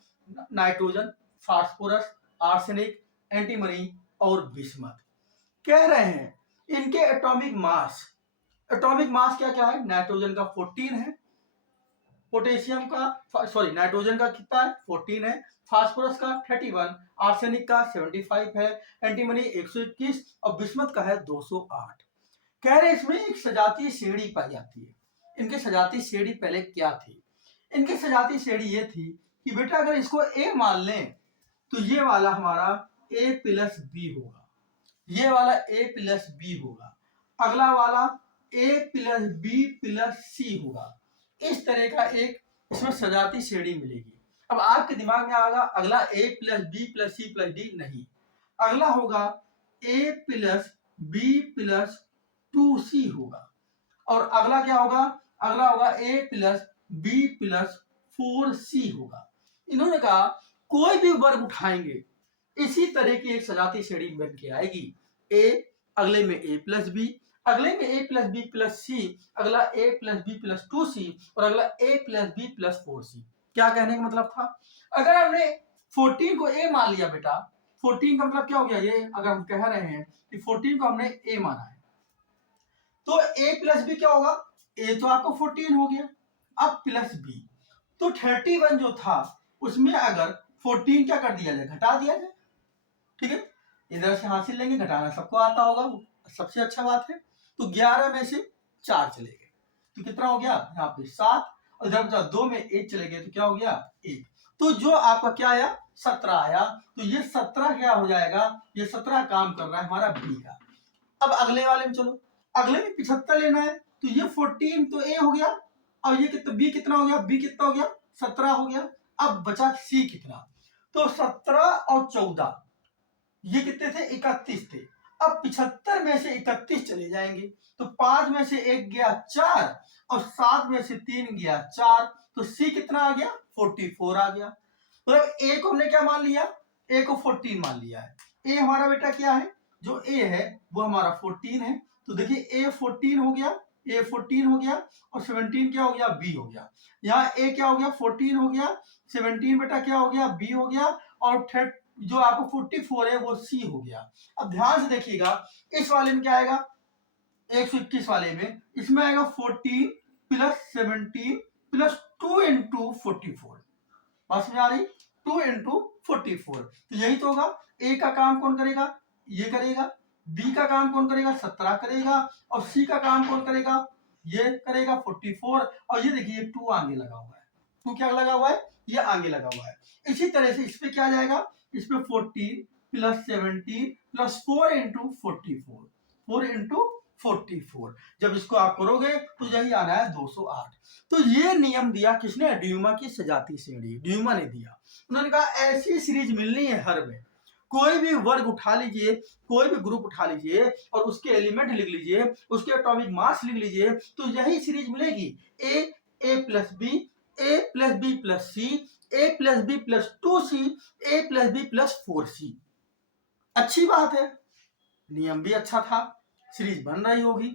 नाइट्रोजन, फास्फोरस, आर्सेनिक, एंटीमनी और बिस्मथ। कह रहे हैं इनके एटॉमिक मास, एटॉमिक मास क्या क्या है, नाइट्रोजन का 14 है, पोटेशियम का सॉरी नाइट्रोजन का कितना है 14 है, फास्फोरस का 31, आर्सेनिक का 75 है, एंटीमनी 121 और बिस्मथ का है 208। कह रहे इसमें एक सजातीय श्रेणी पाई जाती है। इनकी सजातीय श्रेणी पहले क्या थी, इनकी सजातीय श्रेणी ये थी कि बेटा अगर इसको ए मान लें तो ये वाला हमारा ए प्लस बी होगा, ये वाला ए प्लस बी होगा, अगला वाला ए प्लस बी प्लस सी होगा। इस तरह का एक इसमें सजातीय श्रेणी मिलेगी। अब आपके दिमाग में आएगा अगला A plus B plus C plus D, नहीं, अगला होगा ए प्लस बी प्लस 2c होगा, और अगला क्या होगा, अगला होगा a plus B plus 4c होगा। इन्होंने कहा कोई भी वर्ग उठाएंगे इसी तरह की एक सजातीय श्रेणी बन के आएगी। a अगले में a प्लस बी, अगले में a प्लस बी प्लस सी, अगला a plus B plus 2c और अगला a plus B plus 4c। क्या कहने का मतलब था, अगर हमने 14 को a मान लिया बेटा, 14 का मतलब क्या हो गया, ये अगर हम कह रहे हैं कि 14 को हमने a माना है तो a प्लस बी क्या होगा, a तो आपको 14 हो गया, अब प्लस बी तो 31 जो था उसमें अगर 14 क्या कर दिया जाए, घटा दिया जाए, ठीक है, इधर से हासिल लेंगे, घटाना सबको आता होगा, सबसे अच्छा बात है। तो 11 में से 4 चले गए तो कितना हो गया, यहाँ पे 7, और इधर 2 में 1 चले गए तो क्या हो गया 1, तो जो आपका क्या आया 17 आया। तो ये 17 क्या हो जाएगा, ये 17 काम कर रहा है हमारा बी का। अब अगले वाले में चलो, अगले में 75 लेना है तो ये 14 तो ए हो गया, और ये कितना बी कितना हो गया, बी कितना हो गया 17 हो गया, अब बचा सी कितना, तो 17 और 14 ये कितने थे, 31 थे। अब 75 में से 31 चले जाएंगे, तो 5 में से 1 गया 4 और 7 में से 3 गया 4, तो सी कितना आ गया, 44 आ गया। मतलब ए को हमने क्या मान लिया, ए को 14 मान लिया है। ए हमारा बेटा क्या है, जो ए है वो हमारा 14 है। तो देखिए ए 14 हो गया, ए 14 हो गया और 17 क्या हो गया, बी हो गया। यहाँ ए क्या हो गया, 14 हो गया, 17 बेटा क्या हो गया, बी हो गया, और जो आपको 44 है वो सी हो गया। अब ध्यान से देखिएगा, इस वाले में क्या आएगा, 121 वाले में इसमें आएगा 14 प्लस 17 प्लस 2 इंटू 44। बात समझ आ रही, 2 इंटू 44, तो यही तो होगा। ए का काम कौन करेगा, ये करेगा। बी का काम कौन करेगा, 17 करेगा। और सी का काम कौन करेगा, ये करेगा 44। और ये देखिए 2 आगे लगा हुआ है, 2 क्या लगा हुआ है, ये आगे लगा हुआ है। इसी तरह से इस पे क्या जाएगा, इस पे 14 प्लस 17 प्लस 4 इंटू 44, 4 इंटू 44। जब इसको आप करोगे तो यही आना है 208। तो ये नियम दिया किसने, ड्यूमा की सजाती श्रेणी, ड्यूमा ने दिया। उन्होंने कहा ऐसी सीरीज मिलनी है हर में, कोई भी वर्ग उठा लीजिए, कोई भी ग्रुप उठा लीजिए और उसके एलिमेंट लिख लीजिए, उसके एटॉमिक मास लिख लीजिए, तो यही सीरीज मिलेगी। ए प्लस बी, ए प्लस बी प्लस सी, ए प्लस बी प्लस 2c, ए प्लस बी प्लस 4c। अच्छी बात है, नियम भी अच्छा था, सीरीज बन रही होगी।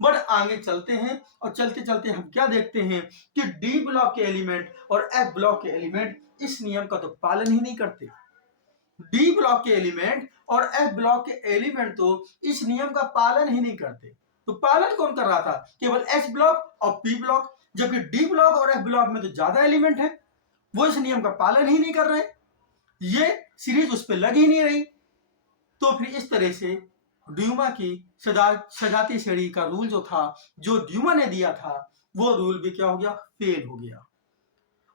बट आगे चलते हैं और चलते चलते हम क्या देखते हैं कि डी ब्लॉक के एलिमेंट और एफ ब्लॉक के एलिमेंट इस नियम का तो पालन ही नहीं करते। डी ब्लॉक के एलिमेंट और एफ ब्लॉक के एलिमेंट तो इस नियम का पालन ही नहीं करते। तो पालन कौन कर रहा था, केवल एस ब्लॉक और पी ब्लॉक, जबकि डी ब्लॉक और एफ ब्लॉक में तो ज्यादा एलिमेंट है, वो इस नियम का पालन ही नहीं कर रहे, ये सीरीज उस पर लग ही नहीं रही। तो फिर इस तरह से ड्यूमा की सजाती श्रेणी का रूल जो था, जो ड्यूमा ने दिया था, वो रूल भी क्या हो गया, फेल हो गया।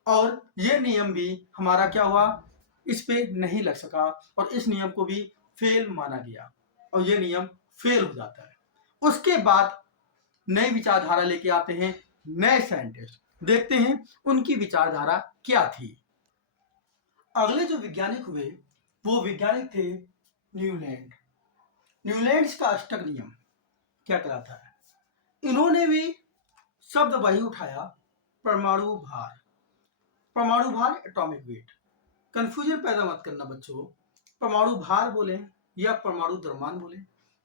और ये नियम भी हमारा क्या हुआ, इस पे नहीं लग सका और इस नियम को भी फेल माना गया और ये नियम फेल हो जाता है। उसके बाद नई विचारधारा लेके आते हैं नए साइंटिस्ट, देखते हैं उनकी विचारधारा क्या थी। अगले जो वैज्ञानिक हुए वो वैज्ञानिक थे न्यूलैंड। न्यूलैंड्स का अष्टक नियम क्या कहलाता है, इन्होंने भी शब्द वही उठाया, परमाणु भार। परमाणु भार एटॉमिक वेट, कंफ्यूजन पैदा मत करना बच्चों, परमाणु भार बोले या परमाणु द्रव्यमान बोले।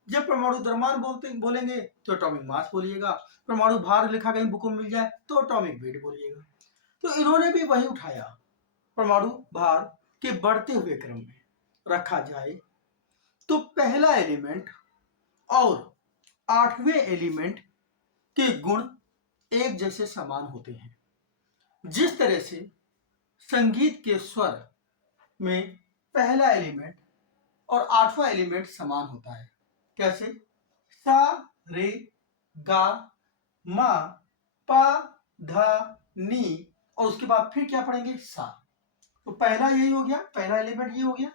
जब परमाणु द्रव्यमान बोलेंगे तो एटॉमिक मास बोलिएगा, परमाणु भार लिखा कहीं बुक में मिल जाए तो एटॉमिक वेट बोलिएगा। तो इन्होंने भी वही उठाया, परमाणु भार के बढ़ते हुए क्रम में रखा जाए तो पहला एलिमेंट और 8वें एलिमेंट के गुण एक जैसे समान होते हैं। जिस तरह से संगीत के स्वर में पहला एलिमेंट और 8वां एलिमेंट समान होता है, कैसे, सा रे गा मा पा धा नी, और उसके बाद फिर क्या पढ़ेंगे, सा। तो पहला यही हो गया, पहला एलिमेंट ये हो गया,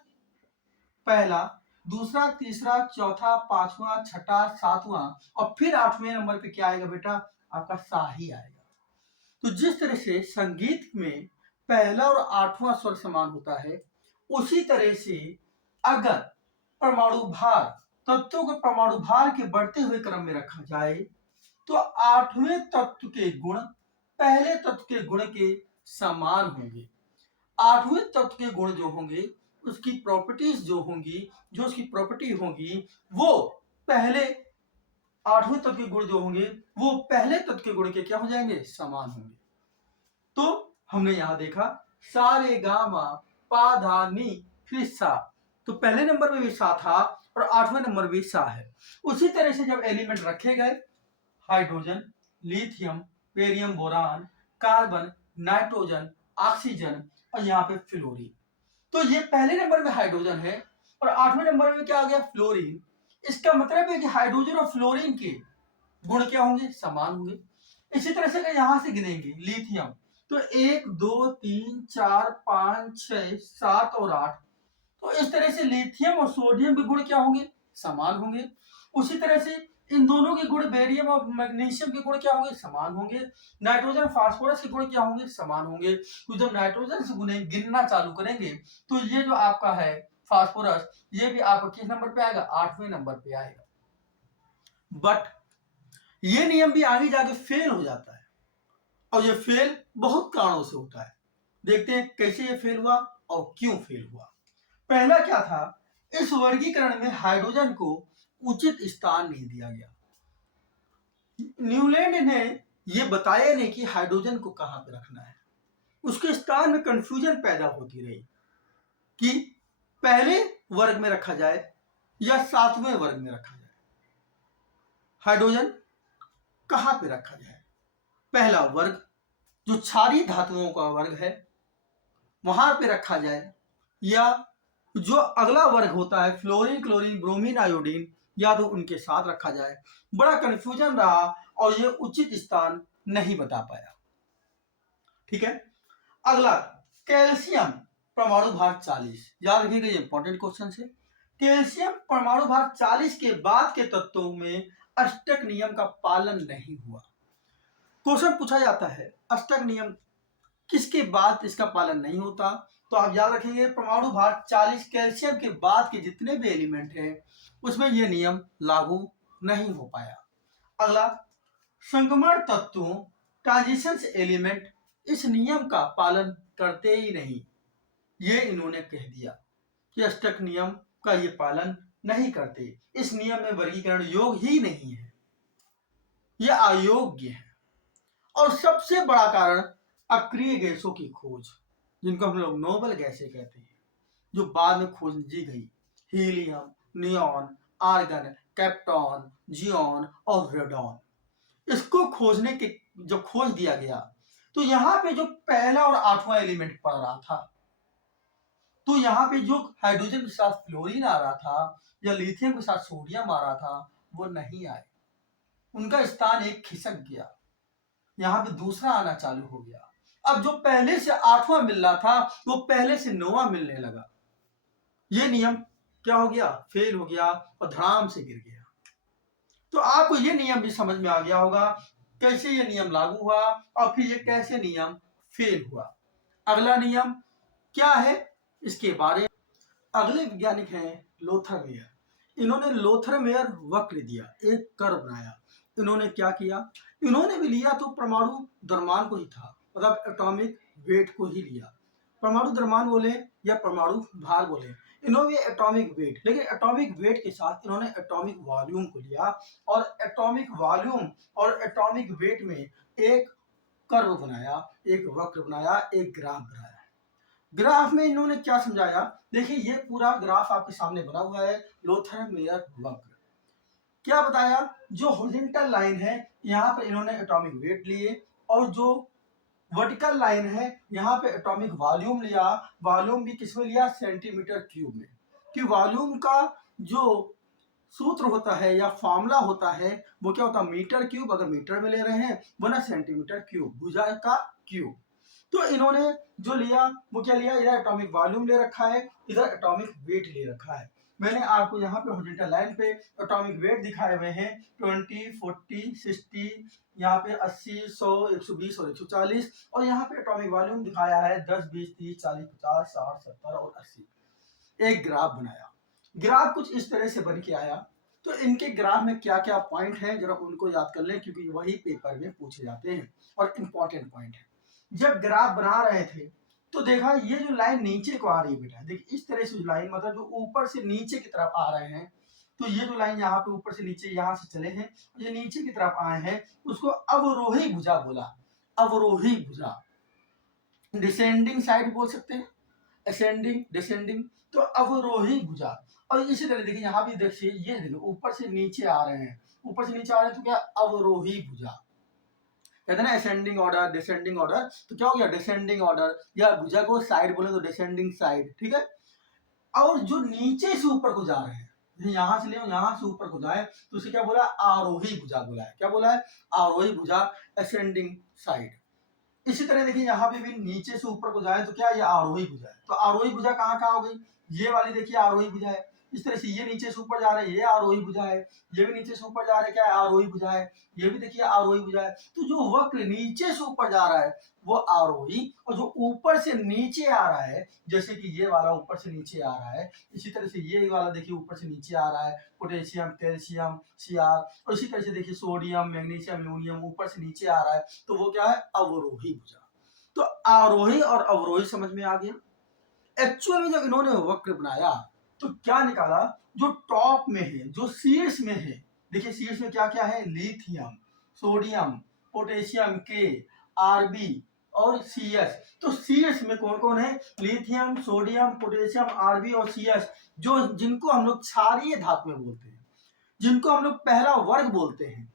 पहला, दूसरा, तीसरा, चौथा, पांचवा, छठा, सातवां, और फिर 8वें नंबर पे क्या आएगा बेटा, आपका सा ही आएगा। तो जिस तरह से संगीत में पहला और 8वां स्वर समान होता है, उसी तरह से अगर परमाणु भार, तत्वों को परमाणु भार के बढ़ते हुए क्रम में रखा जाए तो 8वें तत्व के गुण पहले तत्व के गुण के समान होंगे। 8वें तत्व के गुण जो होंगे, उसकी प्रॉपर्टीज जो होंगी, जो उसकी प्रॉपर्टी होंगी, वो पहले 8वें तत्व के गुण जो होंगे वो पहले तत्व के गुण के क्या हो जाएंगे, समान होंगे। तो हमने यहां देखा सा रे गा मा पा धा नी फिर सा, तो पहले नंबर में भी सा था और 8वें नंबर भी सा है। उसी तरह से जब एलिमेंट रखे गए, hydrogen, lithium, barium, boron, carbon, nitrogen, oxygen और यहाँ पे फ्लोरीन, तो ये पहले नंबर में हाइड्रोजन है और 8वें नंबर में क्या आ गया, फ्लोरीन। इसका मतलब है कि हाइड्रोजन और फ्लोरीन के गुण क्या होंगे, समान होंगे। इसी तरह से यहां से गिनेंगे लिथियम, तो 1 2 3 4 5 6 7 और 8, तो इस तरह से लिथियम और सोडियम के गुण क्या होंगे, समान होंगे। उसी तरह से इन दोनों के गुण बेरियम और मैग्नीशियम के गुण क्या होंगे, समान होंगे। नाइट्रोजन फास्फोरस के गुण क्या होंगे, समान होंगे। तो जब नाइट्रोजन से गुने गिनना चालू करेंगे तो ये जो आपका है फास्फोरस, ये भी आपका किस नंबर पे आएगा, 8वें नंबर पे आएगा। बट ये नियम भी आगे जाके फेल हो जाता है, और ये फेल बहुत कारणों से होता है। देखते हैं कैसे ये फेल हुआ और क्यों फेल हुआ। पहला क्या था, इस वर्गीकरण में हाइड्रोजन को उचित स्थान नहीं दिया गया। न्यूलैंड ने यह बताया नहीं कि हाइड्रोजन को कहां पे रखना है। उसके स्थान में कंफ्यूजन पैदा होती रही कि पहले वर्ग में रखा जाए या 7वें वर्ग में रखा जाए। हाइड्रोजन कहां पे रखा जाए, पहला वर्ग जो क्षारीय धातुओं का वर्ग है वहां पे रखा जाए, या जो अगला वर्ग होता है फ्लोरीन, क्लोरीन, ब्रोमीन, आयोडीन, या तो उनके साथ रखा जाए। बड़ा कंफ्यूजन रहा और ये उचित स्थान नहीं बता पाया। ठीक है, अगला कैल्शियम परमाणु भार 40, याद रखिएगा ये इंपॉर्टेंट क्वेश्चन है। कैल्शियम परमाणु भार 40 के बाद के तत्वों में अष्टक नियम का पालन नहीं हुआ। क्वेश्चन पूछा जाता है अष्टक नियम किसके बाद इसका पालन नहीं होता, तो आप याद रखेंगे परमाणु भार 40 कैल्शियम के बाद के जितने भी एलिमेंट हैं उसमें यह नियम लागू नहीं हो पाया। अगला संक्रमण तत्वों ट्रांजिशन एलिमेंट इस नियम का पालन करते ही नहीं। ये इन्होंने कह दिया कि अष्टक नियम का ये पालन नहीं करते, इस नियम में वर्गीकरण योग ही नहीं है, यह अयोग्य है। और सबसे बड़ा कारण अक्रिय गैसों की खोज, जिनको हम लोग नोबल गैसें कहते हैं, जो बाद में खोज की गई, हीलियम, नियॉन, आर्गन, कैप्टॉन, जियोन और रेडॉन। इसको खोजने के जब खोज दिया गया तो यहां पे जो पहला और 8वां एलिमेंट पड़ रहा था, तो यहां पे जो हाइड्रोजन के साथ फ्लोरीन आ रहा था या लिथियम के साथ सोडियम आ रहा था वो नहीं आए, उनका स्थान एक खिसक गया, यहां पे दूसरा आना चालू हो गया। अब जो पहले से 8वां मिल रहा था वो पहले से 9वां मिलने लगा। ये नियम क्या हो गया, फेल हो गया और धड़ाम से गिर गया। तो आपको ये नियम भी समझ में आ गया होगा कैसे ये नियम लागू हुआ और फिर ये कैसे नियम फेल हुआ। अगला नियम क्या है इसके बारे में अगले वैज्ञानिक हैं लोथरमेयर। इन्होंने लोथरमेयर वक्र दिया, एक कर्व बनाया। इन्होंने क्या किया, इन्होंने भी लिया तो परमाणु द्रव्यमान को ही था, मतलब एटॉमिक वेट को ही लिया। परमाणु द्रव्यमान बोले या परमाणु भार बोले, इन्होंने एटॉमिक वेट, लेकिन एटॉमिक वेट के साथ इन्होंने एटॉमिक वॉल्यूम को लिया और एटॉमिक वॉल्यूम और एटॉमिक वेट में एक कर्व बनाया, एक वक्र बनाया, एक ग्राफ बनाया। ग्राफ में इन्होंने क्या समझाया, देखिए ये पूरा ग्राफ आपके सामने बना हुआ है, लोथरमेयर वक्र। क्या बताया, जो हॉरिजॉन्टल लाइन है यहाँ पे इन्होंने एटॉमिक वेट लिए और जो वर्टिकल लाइन है यहाँ पे एटॉमिक वॉल्यूम लिया। वॉल्यूम भी किसमें लिया, सेंटीमीटर क्यूब में, कि वॉल्यूम का जो सूत्र होता है या फॉर्मूला होता है वो क्या होता है, मीटर क्यूब, अगर मीटर में ले रहे हैं वरना सेंटीमीटर क्यूब, भुजा का क्यूब। तो इन्होंने जो लिया वो क्या लिया, इधर एटॉमिक वॉल्यूम ले रखा है, इधर एटॉमिक वेट ले रखा है। मैंने आपको यहाँ पे हॉरिजॉन्टल लाइन पे एटॉमिक वेट दिखाए हुए हैं 20, 40, 60, यहाँ पे 80, 100, 120 और 140, और यहाँ पे एटॉमिक वॉल्यूम दिखाया है 10, 20, 30, 40, 50, 60, 70 और 80। एक ग्राफ बनाया, ग्राफ कुछ इस तरह से बन के आया। तो इनके ग्राफ में क्या क्या पॉइंट हैं जरा उनको याद कर लें, क्योंकि वही पेपर में पूछे जाते हैं और इंपॉर्टेंट पॉइंट है। जब ग्राफ बना रहे थे तो देखा ये जो लाइन नीचे को आ रही है बेटा, देखिए इस तरह से लाइन, मतलब जो ऊपर से नीचे की तरफ आ रहे हैं, तो ये जो लाइन यहाँ पे ऊपर से नीचे यहाँ से चले हैं, ये नीचे की तरफ आए हैं, उसको अवरोही भुजा बोला। अवरोही भुजा, डिसेंडिंग साइड बोल सकते हैं, असेंडिंग, डिसेंडिंग, तो अवरोही भुजा। और इसी तरह देखिए यहाँ भी देखिए, ये देखिए ऊपर से नीचे आ रहे हैं, ऊपर से नीचे आ रहे हैं तो क्या, अवरोही भुजा। कहते हैं ना असेंडिंग ऑर्डर, डिसेंडिंग ऑर्डर, तो क्या हो गया, डिसेंडिंग ऑर्डर, या भुजा को साइड बोले तो डिसेंडिंग साइड। ठीक है, और जो नीचे से ऊपर को जा रहे हैं, यहां से ले यहां से ऊपर को जाए तो उसे क्या बोला, आरोही भुजा बोला है। क्या बोला है, आरोही भुजा, असेंडिंग साइड। इसी तरह देखिए यहाँ पे भी नीचे से ऊपर को जाए तो क्या, ये आरोही भुजा है। तो आरोही भुजा कहाँ कहाँ हो गई, ये वाली देखिए आरोही भुजा है, इस तरह से ये नीचे से ऊपर जा रहा है, ये आरोही भुजा है, ये भी नीचे से ऊपर जा रहा है, क्या है, आरोही भुजा है, ये भी देखिए आरोही भुजा है। तो जो वक्र नीचे से ऊपर जा रहा है वो आरोही, और जो ऊपर से नीचे आ रहा है, जैसे कि ये वाला ऊपर से नीचे आ रहा है, इसी तरह से ये वाला देखिए ऊपर से नीचे आ रहा है, पोटेशियम, कैल्शियम, सीआर, और इसी तरह से देखिए सोडियम, मैग्नीशियम, एल्यूमिनियम ऊपर से नीचे आ रहा है, तो वो क्या है, अवरोही भुजा। तो आरोही और अवरोही समझ में आ गया। एक्चुअल में जब इन्होंने वक्र बनाया तो क्या निकाला, जो टॉप में है, जो शीर्ष में है, देखिए शीर्ष में क्या क्या है, लिथियम, सोडियम, पोटेशियम के, आरबी और सीएस। तो शीर्ष में कौन कौन है, लिथियम, सोडियम, पोटेशियम, आरबी और सीएस, जो जिनको हम लोग क्षारीय धातुएं बोलते हैं, जिनको हम लोग पहला वर्ग बोलते हैं,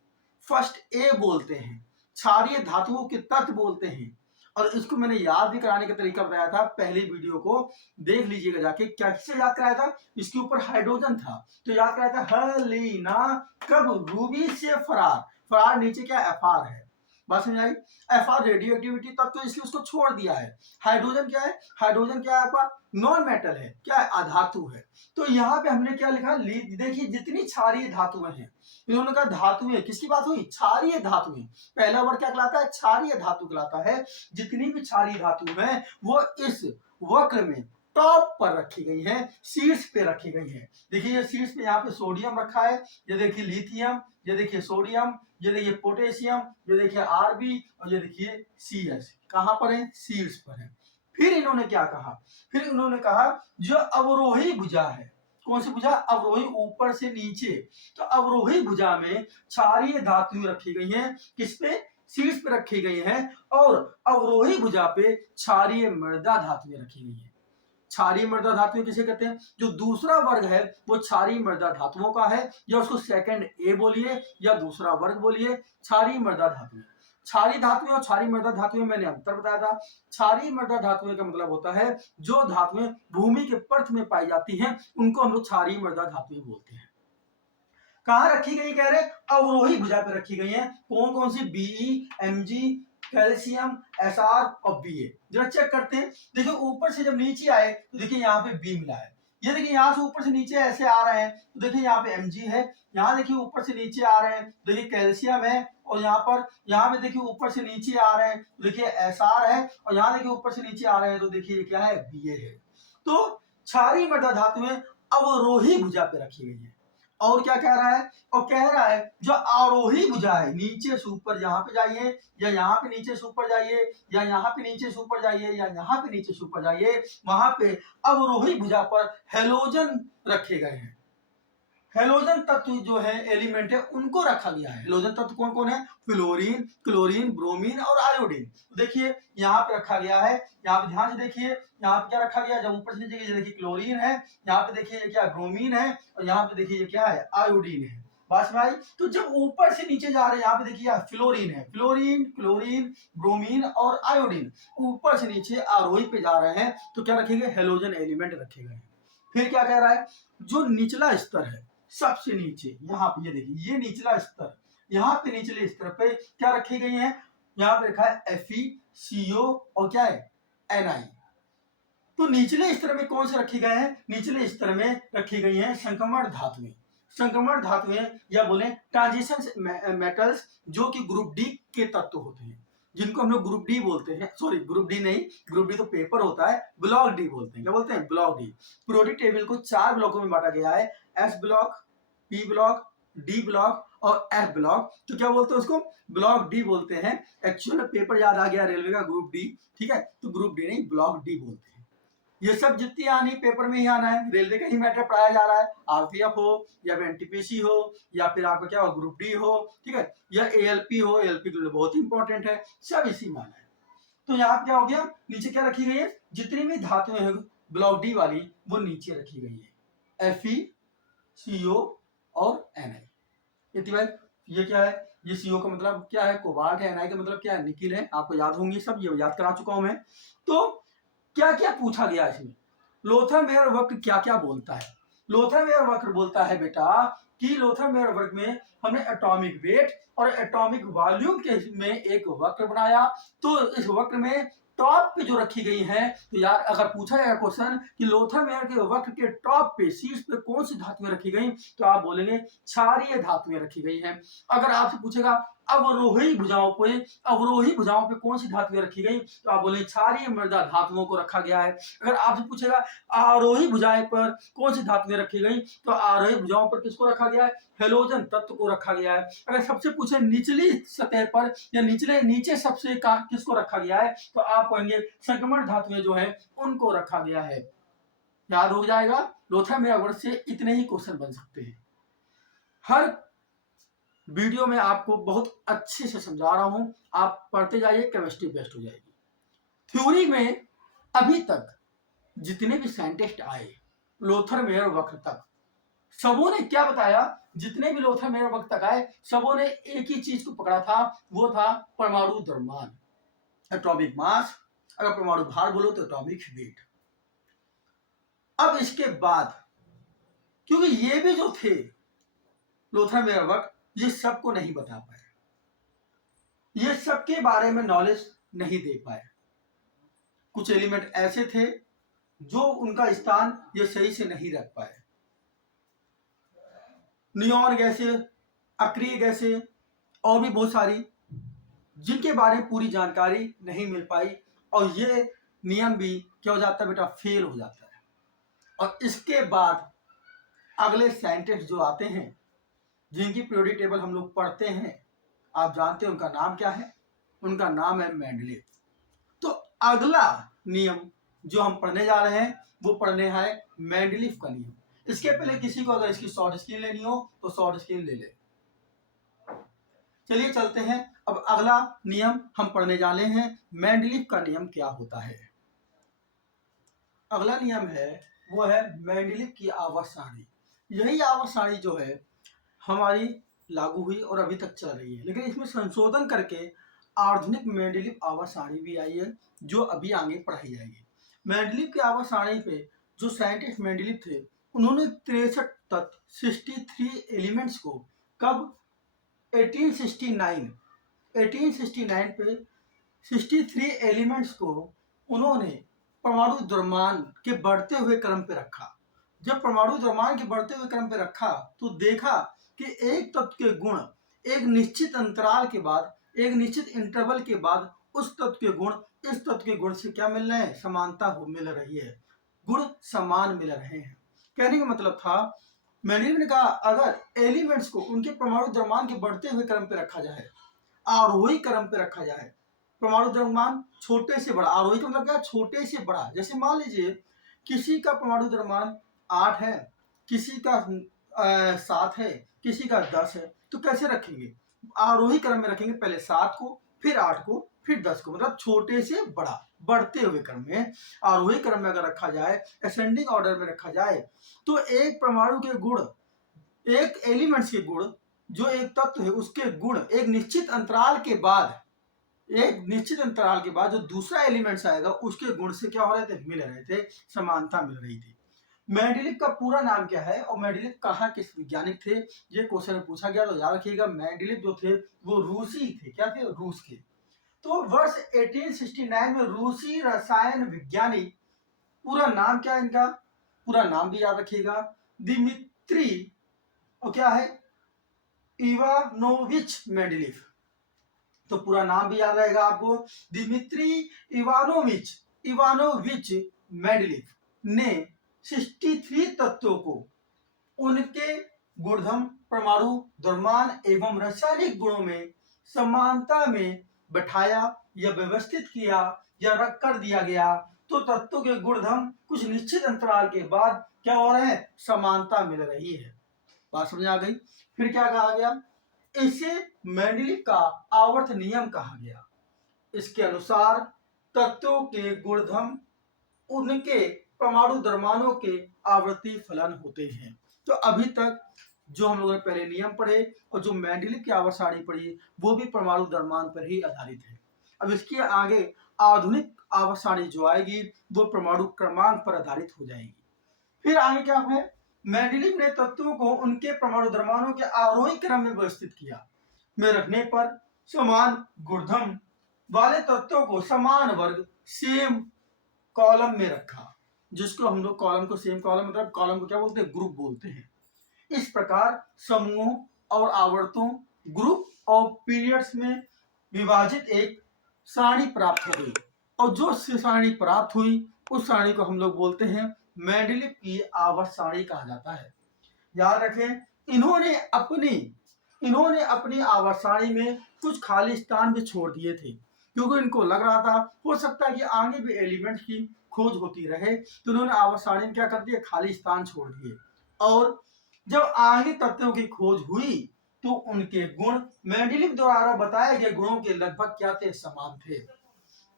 फर्स्ट ए बोलते हैं, क्षारीय धातुओं के तत्व बोलते हैं। और इसको मैंने याद भी कराने का तरीका बताया था, पहली वीडियो को देख लीजिएगा जाके। क्या किससे याद कराया था, इसके ऊपर हाइड्रोजन था तो याद कराया था, हलीना कब, रूबी से फरार, फरार नीचे क्या एफआर है, बात समझ आई। एफआर रेडियो एक्टिविटी तत्व तो इसलिए उसको छोड़ दिया है। हाइड्रोजन क्या है, हाइड्रोजन क्या है आपका, नॉन मेटल है, क्या है, अधातु है। तो यहाँ पे हमने क्या लिखा, देखिए जितनी क्षारीय धातुएं हैं, इन्होंने कहा धातुएं, किसकी बात हुई, क्षारीय धातुएं। पहला वर्ग क्या कहलाता है, क्षारीय धातु कहलाता है। जितनी भी क्षारीय धातु है वो इस वक्र में टॉप पर रखी गई है, शीर्ष पे रखी गई है। देखिए ये शीर्ष पे यहाँ पे सोडियम रखा है, ये देखिए लिथियम, ये देखिए सोडियम, ये देखिए पोटेशियम, ये देखिए आरबी, और ये देखिए सीएस, कहां पर है, शीर्ष पर है। फिर इन्होंने क्या कहा, फिर इन्होंने कहा जो अवरोही भुजा है, कौन सी भुजा, अवरोही, ऊपर से नीचे। तो अवरोही भुजा में क्षारीय धातुएं रखी गई हैं, किस पे, शीर्ष पे रखी गई हैं, और अवरोही भुजा पे क्षारीय मृदा धातुएं रखी गई हैं। क्षारीय मृदा धातुएं किसे कहते हैं, जो दूसरा वर्ग है वो क्षारीय मृदा धातुओं का है, या उसको सेकंड ए बोलिए या दूसरा वर्ग बोलिए, क्षारीय मृदा धातुएं। क्षारीय धातुएं और क्षारीय मृदा धातुएं मैंने अंतर बताया था। क्षारीय मृदा धातुएं का मतलब होता है जो धातुएं भूमि के पर्त में पाई जाती हैं, उनको हम लोग क्षारीय मृदा धातुएं बोलते हैं। कहां रखी गई, कह रहे अवरोही भुजा पे रखी गई है। कौन कौन सी, बीई, एमजी, कैल्शियम, एसआर और बीए। जरा चेक करते हैं, देखिए ऊपर से जब नीचे आए तो देखिए यहाँ पे बी मिला है, ये देखिए यहाँ से ऊपर से नीचे ऐसे आ रहे हैं तो देखिए यहाँ पे एमजी है, यहाँ देखिए ऊपर से नीचे आ रहे हैं तो देखिए कैल्शियम है, और यहाँ पे देखिए ऊपर से नीचे आ रहे हैं तो देखिए एसआर है, और यहाँ देखिए ऊपर से नीचे आ रहे हैं तो देखिए क्या है, बीए है। तो क्षारीय मृदा धातुएं अवरोही भुजा पे रखी गई है। और क्या कह रहा है, और कह रहा है जो आरोही भुजा है, नीचे से ऊपर यहाँ पे जाइए, या यहाँ पे नीचे से ऊपर जाइए, या यहाँ पे नीचे से ऊपर जाइए, या यहाँ पे नीचे से ऊपर जाइए, वहां पे अवरोही भुजा पर हेलोजन रखे गए हैं। हेलोजन तत्व जो है, एलिमेंट है, उनको रखा गया है। हेलोजन तत्व कौन कौन है, फ्लोरीन, क्लोरीन, ब्रोमीन और आयोडीन। देखिए यहाँ पे रखा गया है, यहाँ पे ध्यान से देखिए, यहाँ पे क्या रखा गया, जब ऊपर से नीचे देखिए क्लोरीन है, यहाँ पे देखिए ये क्या, ब्रोमीन है, और यहाँ पे देखिए ये क्या है, आयोडीन है। बस भाई, तो जब ऊपर से नीचे जा रहे हैं, यहाँ पे देखिए फ्लोरीन है, फ्लोरीन, क्लोरीन, ब्रोमीन और आयोडीन ऊपर से नीचे आरोही पे जा रहे हैं, तो क्या रखे गए, हेलोजन एलिमेंट रखे गए। फिर क्या कह रहा है, जो निचला स्तर है, सबसे नीचे यहाँ पे, ये देखिए ये निचला स्तर, यहाँ पे निचले स्तर पे क्या रखी गई है, यहाँ पे रखा है FeCO और क्या है, Na। तो निचले स्तर में कौन से रखे गए हैं, निचले स्तर में रखी गई हैं संक्रमण धातुएं। संक्रमण धातुएं या बोले ट्रांजिशन मेटल्स, जो कि ग्रुप डी के तत्व होते हैं, जिनको हम लोग ग्रुप डी बोलते हैं। सॉरी, ग्रुप डी नहीं, ग्रुप डी तो पेपर होता है, ब्लॉक डी बोलते हैं। क्या बोलते हैं, ब्लॉक डी। पीरियोडिक टेबल को 4 ब्लॉकों में बांटा गया है, S block, P block, D block और एफ ब्लॉक। तो क्या बोलते हैं उसको, ब्लॉक डी बोलते हैं। एक्चुअल में पेपर याद आ गया रेलवे का, ग्रुप डी, ठीक है, तो ग्रुप डी नहीं, ब्लॉक डी बोलते हैं। ये सब जितनी आनी पेपर में ही आना है, रेलवे का ही मैटर पढ़ाया जा रहा है। आरपीएफ हो या एनटीपीसी हो या फिर आपका क्या हो, ग्रुप डी हो, ठीक है, या एएलपी हो, एएलपी के लिए बहुत इंपॉर्टेंट है, सब इसी में आना है। तो यहाँ क्या हो गया, नीचे क्या रखी गई है, जितनी भी धातुएं हैं ब्लॉक डी वाली वो नीचे रखी गई है, FeCO और Na। ये क्या है, ये CO का मतलब क्या है, कोबाल्ट है, Na का मतलब क्या है, निकिल है। आपको याद होंगी सब, ये याद करा चुका हूं मैं। तो क्या क्या पूछा गया इसमें, लोथर-मेयर वक्र क्या क्या बोलता है। लोथर-मेयर वक्र बोलता है बेटा कि लोथर-मेयर वक्र में हमने एटॉमिक वेट और एटॉमिक वॉल्यूम के में एक वक्र बनाया। तो इस वक्र में टॉप पे जो रखी गई हैं, तो यार अगर पूछा जाएगा क्वेश्चन कि लोथर मेयर के वक्र के टॉप पे, शीर्ष पे कौन सी धातुएं रखी गई, तो आप बोलेंगे क्षारीय धातुएं रखी गई हैं। अगर आपसे पूछेगा अवरोही भुजाओं पे कौन सी धातुएं रखी गई, तो आप बोलेंगे क्षारीय मृदा धातुओं को रखा गया है। अगर आपसे पूछेगा आरोही भुजाएं पर कौन सी धातुएं रखी गई, तो आरोही भुजाओं पर किसको रखा गया है, हेलोजन तत्व को रखा गया है। अगर सबसे पूछे निचली सतह पर या नीचे सबसे का किसको रखा गया है, तो आप कहेंगे संक्रमण धातुएं जो है उनको रखा गया है। याद हो जाएगा, लोथर मेयर वर्ग से इतने ही क्वेश्चन बन सकते हैं। हर वीडियो में आपको बहुत अच्छे से समझा रहा हूं, आप पढ़ते जाइए, केमिस्ट्री बेस्ट हो जाएगी। थ्योरी में अभी तक जितने भी साइंटिस्ट आए लोथर मेयर वक्र तक, सबों ने क्या बताया, जितने भी लोथर मेयर वक्र तक आए सबों ने एक ही चीज को पकड़ा था, वो था परमाणु द्रव्यमान, एटॉमिक मास। अगर परमाणु भार बोलो तो एटॉमिक वेट। अब इसके बाद क्योंकि ये भी जो थे लोथर मेयर वक्र, ये सबको नहीं बता पाए, ये सबके बारे में नॉलेज नहीं दे पाए। कुछ एलिमेंट ऐसे थे जो उनका स्थान ये सही से नहीं रख पाए, नियॉन गैसें, अक्रिय गैसें और भी बहुत सारी, जिनके बारे में पूरी जानकारी नहीं मिल पाई, और ये नियम भी क्या हो जाता है बेटा, फेल हो जाता है। और इसके बाद अगले साइंटिस्ट जो आते हैं, जिनकी पीरियोडिक टेबल हम लोग पढ़ते हैं, आप जानते हैं उनका नाम क्या है, उनका नाम है मेंडलीव। तो अगला नियम जो हम पढ़ने जा रहे हैं वो पढ़ने है मेंडलीव का नियम। इसके पहले किसी को अगर इसकी शॉर्ट स्क्रीन लेनी हो तो शॉर्ट स्क्रीन ले ले। चलिए चलते हैं, अब अगला नियम हम पढ़ने जा रहे हैं, मेंडलीव का नियम क्या होता है। अगला नियम है वो है मेंडलीव की आवर्त सारणी। यही आवर्त सारणी जो है हमारी लागू हुई और अभी तक चल रही है, लेकिन इसमें संशोधन करके आधुनिक मेंडलीव आवर्त सारणी भी आई है, जो अभी आगे पढ़ाई जाएगी। मेंडलीव की आवर्त सारणी पे जो साइंटिस्ट मेंडलीव थे, उन्होंने 63 तत्व 63 एलिमेंट्स को कब 1869 पे 63 एलिमेंट्स को उन्होंने परमाणु द्रव्यमान के बढ़ते हुए क्रम पे रखा। जब परमाणु द्रव्यमान के बढ़ते हुए क्रम पे रखा तो देखा कि एक तत्व के गुण एक निश्चित अंतराल के बाद, एक निश्चित इंटरवल के बाद उस तत्व के गुण इस तत्व के गुण से क्या मिल रहे हैं, समानता मिल रही है, गुण समान मिल रहे हैं। कहने का मतलब था, मेंडलीव ने कहा अगर एलिमेंट्स को उनके परमाणु द्रव्यमान के बढ़ते हुए क्रम पे रखा जाए, आरोही क्रम पे रखा जाए, परमाणु द्रव्यमान छोटे से बड़ा, आरोही का मतलब क्या, छोटे से बड़ा। जैसे मान लीजिए किसी का परमाणु द्रव्यमान 8 है, किसी का 7 है, किसी का 10 है, तो कैसे रखेंगे, आरोही क्रम में रखेंगे, पहले 7 को, फिर 8 को, फिर 10 को, मतलब छोटे से बड़ा बढ़ते हुए क्रम में। आरोही क्रम में अगर रखा जाए, असेंडिंग ऑर्डर में रखा जाए, तो एक परमाणु के गुण, एक एलिमेंट्स के गुण, जो एक तत्व है उसके गुण एक निश्चित अंतराल के बाद, जो दूसरा एलिमेंट्स आएगा उसके गुण से क्या हो रहे थे, मिल रहे थे, समानता मिल रही थी। मेंडलीव का पूरा नाम क्या है और मेंडलीव कहाँ के वैज्ञानिक थे, ये क्वेश्चन में पूछा गया, तो याद रखिएगा मेंडलीव जो थे वो रूसी थे। क्या थे, रूस के। तो वर्ष 1869 में रूसी रसायन वैज्ञानिक, पूरा नाम क्या है इनका, पूरा नाम भी याद रखिएगा, दिमित्री, और क्या है, इवानोविच मेंडलीव। तो पूरा नाम भी याद रहेगा आपको, दिमित्री इवानोविच मेंडलीव ने 63 तत्वों को उनके गुणधर्म, परमाणु द्रव्यमान एवं रासायनिक गुणों में समानता में बैठाया या व्यवस्थित किया या रख कर दिया गया, तो तत्वों के गुणधर्म कुछ निश्चित अंतराल के बाद क्या हो रहे हैं, समानता मिल रही है। बात समझ आ गई। फिर क्या कहा गया, इसे मेंडलीव का आवर्त नियम कहा गया। इसके अनुसार तत्वों के गुणधर्म उनके परमाणु द्रव्यमानों के आवर्ती फलन होते हैं। तो अभी तक जो हम लोगों ने पहले नियम पढ़े और जो मेंडलीव की आवर्त सारणी पढ़ी, वो भी परमाणु द्रव्यमान पर ही आधारित है। अब इसके आगे आधुनिक आवर्त सारणी जो आएगी वो परमाणु क्रमांक पर आधारित हो जाएगी। फिर आगे क्या है, मेंडलीव ने तत्वों को उनके परमाणु द्रव्यमानों के आरोही क्रम में व्यवस्थित किया में रखने पर समान गुणधर्म वाले तत्वों को समान वर्ग सेम कॉलम में रखा, जिसको हम लोग कॉलम को सेम कॉलम मतलब कॉलम को क्या बोलते हैं, ग्रुप बोलते हैं। इस प्रकार समूहों और आवर्तों, ग्रुप और पीरियड्स में विभाजित एक सारणी प्राप्त हो गई, और जो सारणी प्राप्त हुई उस सारणी को हम लोग बोलते हैं मेंडलीव की आवर्त सारणी कहा जाता है। याद रखें, इन्होंने अपनी आवर्त सारणी में कुछ खाली स्थान भी छोड़ दिए थे, क्योंकि इनको लग रहा था हो सकता है कि आगे भी एलिमेंट की खोज होती रहे, तो उन्होंने आवर्त सारणी में क्या कर दिया, खाली स्थान छोड़ दिए। और जब आगे तत्वों की खोज हुई तो उनके गुण मेंडलीव द्वारा बताए गए गुणों के लगभग क्या थे, समान थे।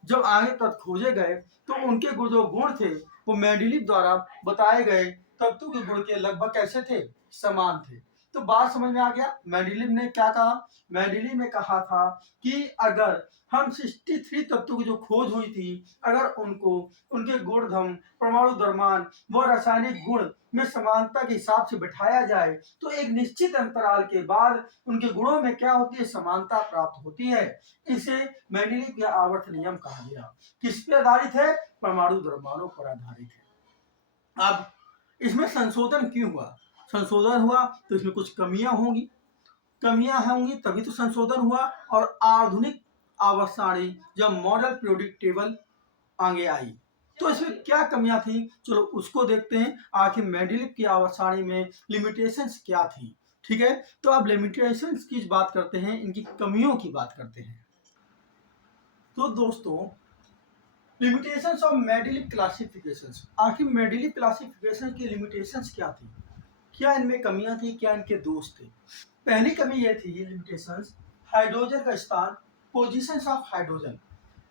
जब आगे तत्व खोजे गए तो उनके जो गुण थे वो मेंडलीव द्वारा बताए गए तत्वों के गुण के लगभग कैसे थे, समान थे। तो बात समझ में आ गया। मेंडलीव ने क्या कहा, मेंडलीव ने कहा था कि अगर हम 63 तत्वों की जो खोज हुई थी, अगर उनको उनके गुणधर्म, परमाणु द्रव्यमान व रासायनिक गुण में समानता के हिसाब से बिठाया जाए तो एक निश्चित अंतराल के बाद उनके गुणों में क्या होती है, समानता प्राप्त होती है। इसे मेंडलीव के आवर्त नियम कहा गया। किस पे आधारित है, परमाणु द्रव्यमानों पर आधारित है। अब इसमें संशोधन क्यों हुआ, संशोधन हुआ तो इसमें कुछ कमियां होंगी तभी तो संशोधन हुआ। और आधुनिक आवर्त सारणी जब मॉडल पीरियोडिक टेबल आगे आई तो इसमें क्या कमियां थी, चलो उसको देखते हैं। आखिर मेंडलीव की आवर्त सारणी में लिमिटेशंस क्या थी, ठीक है। तो अब लिमिटेशंस की बात करते हैं, इनकी कमियों की बात करते हैं। तो दोस्तों, लिमिटेशंस ऑफ मेंडलीव क्लासिफिकेशंस, आखिर मेंडलीव क्लासिफिकेशन की लिमिटेशंस क्या थी, क्या इनमें कमियां थी, क्या इनके दोष थे। पहली कमी यह थी लिमिटेशंस, हाइड्रोजन का स्थान, पोजीशंस ऑफ हाइड्रोजन।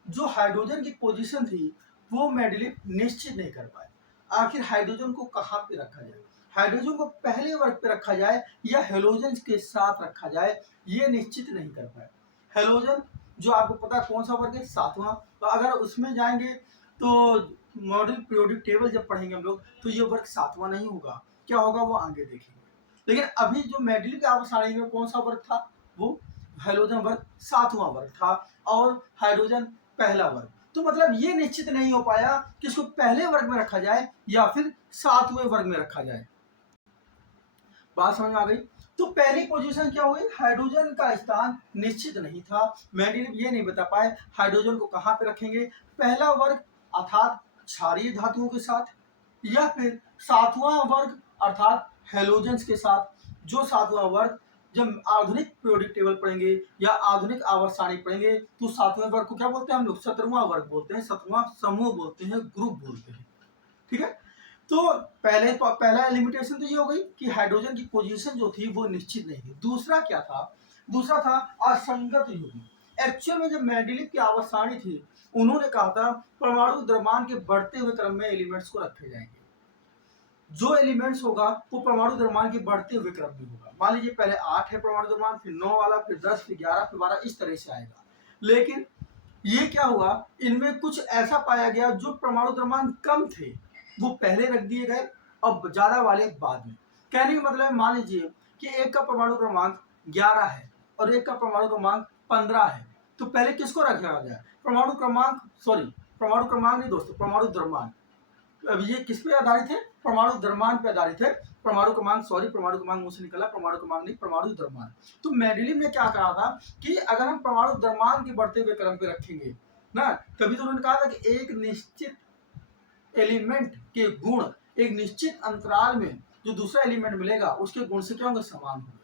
जो हाइड्रोजन की पोजीशन थी वो मेंडलीव निश्चित नहीं कर पाए। आखिर हाइड्रोजन को कहाँ पे रखा जाए, हाइड्रोजन को पहले वर्ग पे रखा जाए या हेलोजन के साथ रखा जाए, ये निश्चित नहीं कर पाए। हेलोजन जो आपको पता है कौन सा वर्ग है, सातवां। तो अगर उसमें जाएंगे तो मॉडल पीरियोडिक टेबल जब पढ़ेंगे हम लोग तो ये वर्ग सातवां नहीं होगा, क्या होगा वो आगे देखेंगे। लेकिन अभी जो मेंडलीव की आवर्त सारणी में कौन सा वर्ग था, वो हेलोजन वर्ग सातवां वर्ग था और हाइड्रोजन पहला वर्ग। तो मतलब ये निश्चित नहीं हो पाया कि इसको पहले वर्ग में रखा जाए या फिर सातवें वर्ग में रखा जाए। बात समझ में आ गई। तो पहली पोजीशन क्या हुई, हाइड्रोजन का स्थान निश्चित नहीं था। मेंडलीव ये नहीं बता पाए हाइड्रोजन को कहाँ पे रखेंगे, पहला वर्ग अर्थात क्षारीय धातुओं के साथ या फिर सातवां वर्ग अर्थात हेलोजेंस के साथ। जो सातवां वर्ग जब आधुनिक पीरियोडिक टेबल पढ़ेंगे या आधुनिक आवर्त सारणी पढ़ेंगे तो सातवें वर्ग को क्या बोलते हैं हम लोग, 17वां वर्ग बोलते हैं, 17वां समूह बोलते हैं, ग्रुप बोलते हैं, ठीक है। तो पहला लिमिटेशन तो ये हो गई कि हाइड्रोजन की पोजीशन जो थी वो निश्चित नहीं थी। दूसरा क्या था, दूसरा था असंगत युग्म। एक्चुअल में जब मेंडलीव की आवर्त सारणी थी उन्होंने कहा था परमाणु द्रव्यमान के बढ़ते हुए क्रम में एलिमेंट्स को रखे जाएंगे। जो एलिमेंट्स होगा वो परमाणु द्रव्यमान के बढ़ते हुए क्रम में होगा। मान लीजिए पहले 8 है परमाणु द्रव्यमान, फिर 9 वाला, फिर 10, फिर 11, फिर 12, इस तरह से आएगा। लेकिन ये क्या हुआ, इनमें कुछ ऐसा पाया गया जो परमाणु द्रव्यमान कम थे वो पहले रख दिए गए और ज्यादा वाले बाद में। कहने का मतलब मान लीजिए कि एक का परमाणु क्रमांक 11 है और एक का परमाणु क्रमांक 15 है, तो पहले किसको रखा गया, परमाणु क्रमांक नहीं दोस्तों, परमाणु द्रव्यमान। अब ये किस पे आधारित है, परमाणु द्रव्यमान पे आधारित है। परमाणु क्रमांक मुंह से निकला, परमाणु क्रमांक नहीं, परमाणु द्रव्यमान। तो मेंडलीव ने क्या कहा था कि अगर हम परमाणु द्रव्यमान के बढ़ते हुए क्रम पे रखेंगे ना, तभी तो उन्होंने कहा था कि एक निश्चित एलिमेंट के गुण एक निश्चित अंतराल में जो दूसरा एलिमेंट मिलेगा उसके गुण से क्या होंगे, समान होंगे।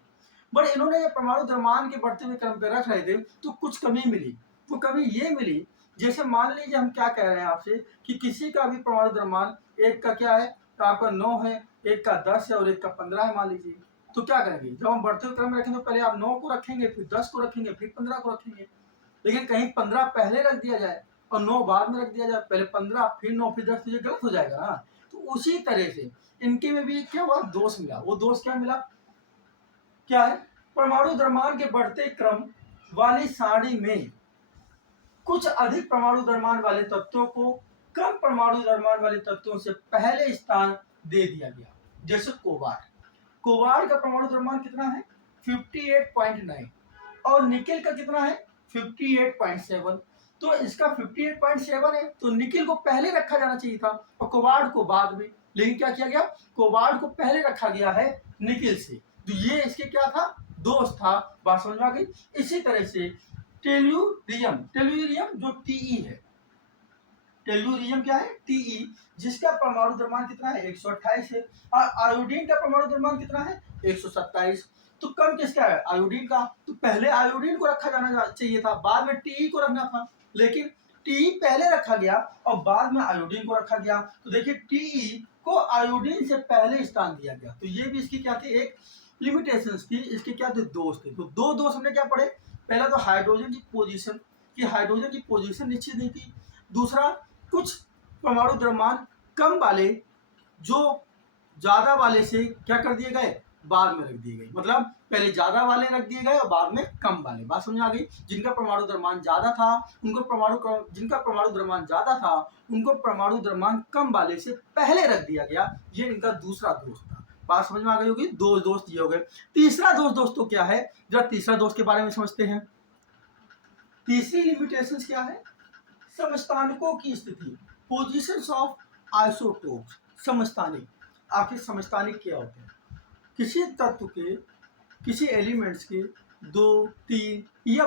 बट इन्होंने ये परमाणु द्रव्यमान के बढ़ते हुए क्रम पे रख रहे थे तो कुछ कमी मिली। वो कमी ये मिली, जैसे मान लीजिए हम क्या कह रहे हैं आपसे कि किसी का भी परमाणु द्रव्यमान, एक का क्या है, तो आपका 9 है, एक का 10 है और एक का 15 है मान लीजिए। तो क्या करेंगे, जब हम बढ़ते हुए क्रम में रखेंगे तो पहले आप 9 को रखेंगे, फिर 10 को रखेंगे, फिर 15 को रखेंगे। लेकिन कहीं 15 पहले रख दिया जाए और 9 बाद में रख दिया जाए, पहले 15 फिर 9 फिर 10, तो ये गलत हो जाएगा ना। तो उसी तरह से इनके में भी क्या हुआ, दोष मिला। वो दोष क्या मिला, क्या है, परमाणु द्रव्यमान के बढ़ते क्रम वाली सारणी में कुछ अधिक परमाणु द्रव्यमान वाले तत्वों को कम परमाणु द्रव्यमान वाले तत्वों से पहले स्थान दे दिया गया। जैसे कोबाल्ट का परमाणु द्रव्यमान कितना है, 58.9, और निकेल का कितना है, 58.7। तो इसका 58.7 है, तो निकिल को पहले रखा जाना चाहिए था और कोबाल्ट को बाद में, लेकिन क्या किया गया, कोबाल्ट को पहले रखा गया है निकिल से। तो ये इसके क्या था, दोस्त था। बात समझ में आ गई। इसी तरह से टेल्यूरियम, टेल्यूरियम जो टीई है, टेल्यूरियम क्या है, टीई, जिसका परमाणु द्रव्यमान कितना है, 128 है। और आयोडीन का परमाणु द्रव्यमान कितना है, 127। तो कम किसका है, आयोडीन का। तो पहले आयोडीन को रखा जाना चाहिए था, बाद में टीई को रखना था, लेकिन टीई पहले रखा गया और बाद में आयोडीन को रखा गया। तो देखिए टीई को आयोडीन से पहले स्थान दिया गया। तो ये भी इसकी क्या थी, एक लिमिटेशंस थी। इसके क्या थे, दोष थे। तो दो दोष हमने क्या पढ़े, पहला तो हाइड्रोजन की पोजीशन, कि हाइड्रोजन की पोजीशन निश्चित नहीं थी। दूसरा, कुछ परमाणु द्रव्यमान कम वाले जो ज्यादा वाले से क्या कर दिए गए, बाद में रख दिए गए। मतलब पहले ज्यादा वाले रख दिए गए और बाद में कम वाले। बात समझ आ गई। जिनका परमाणु द्रव्यमान ज्यादा था उनको जिनका परमाणु द्रव्यमान ज्यादा था उनको परमाणु द्रव्यमान कम वाले से पहले रख दिया गया। ये इनका दूसरा दोष था। बात समझ में आ गई होगी। दो दोस्त ये हो गए। तीसरा दोष दोस्तों क्या है, जरा तीसरा दोष के बारे में समझते हैं। तीसरी लिमिटेशंस क्या है, समस्थानिकों की स्थिति, पोजीशंस ऑफ आइसोटोप्स। समस्थानिक, आखिर समस्थानिक क्या होते हैं, किसी तत्व के, किसी एलिमेंट्स के 2, 3 या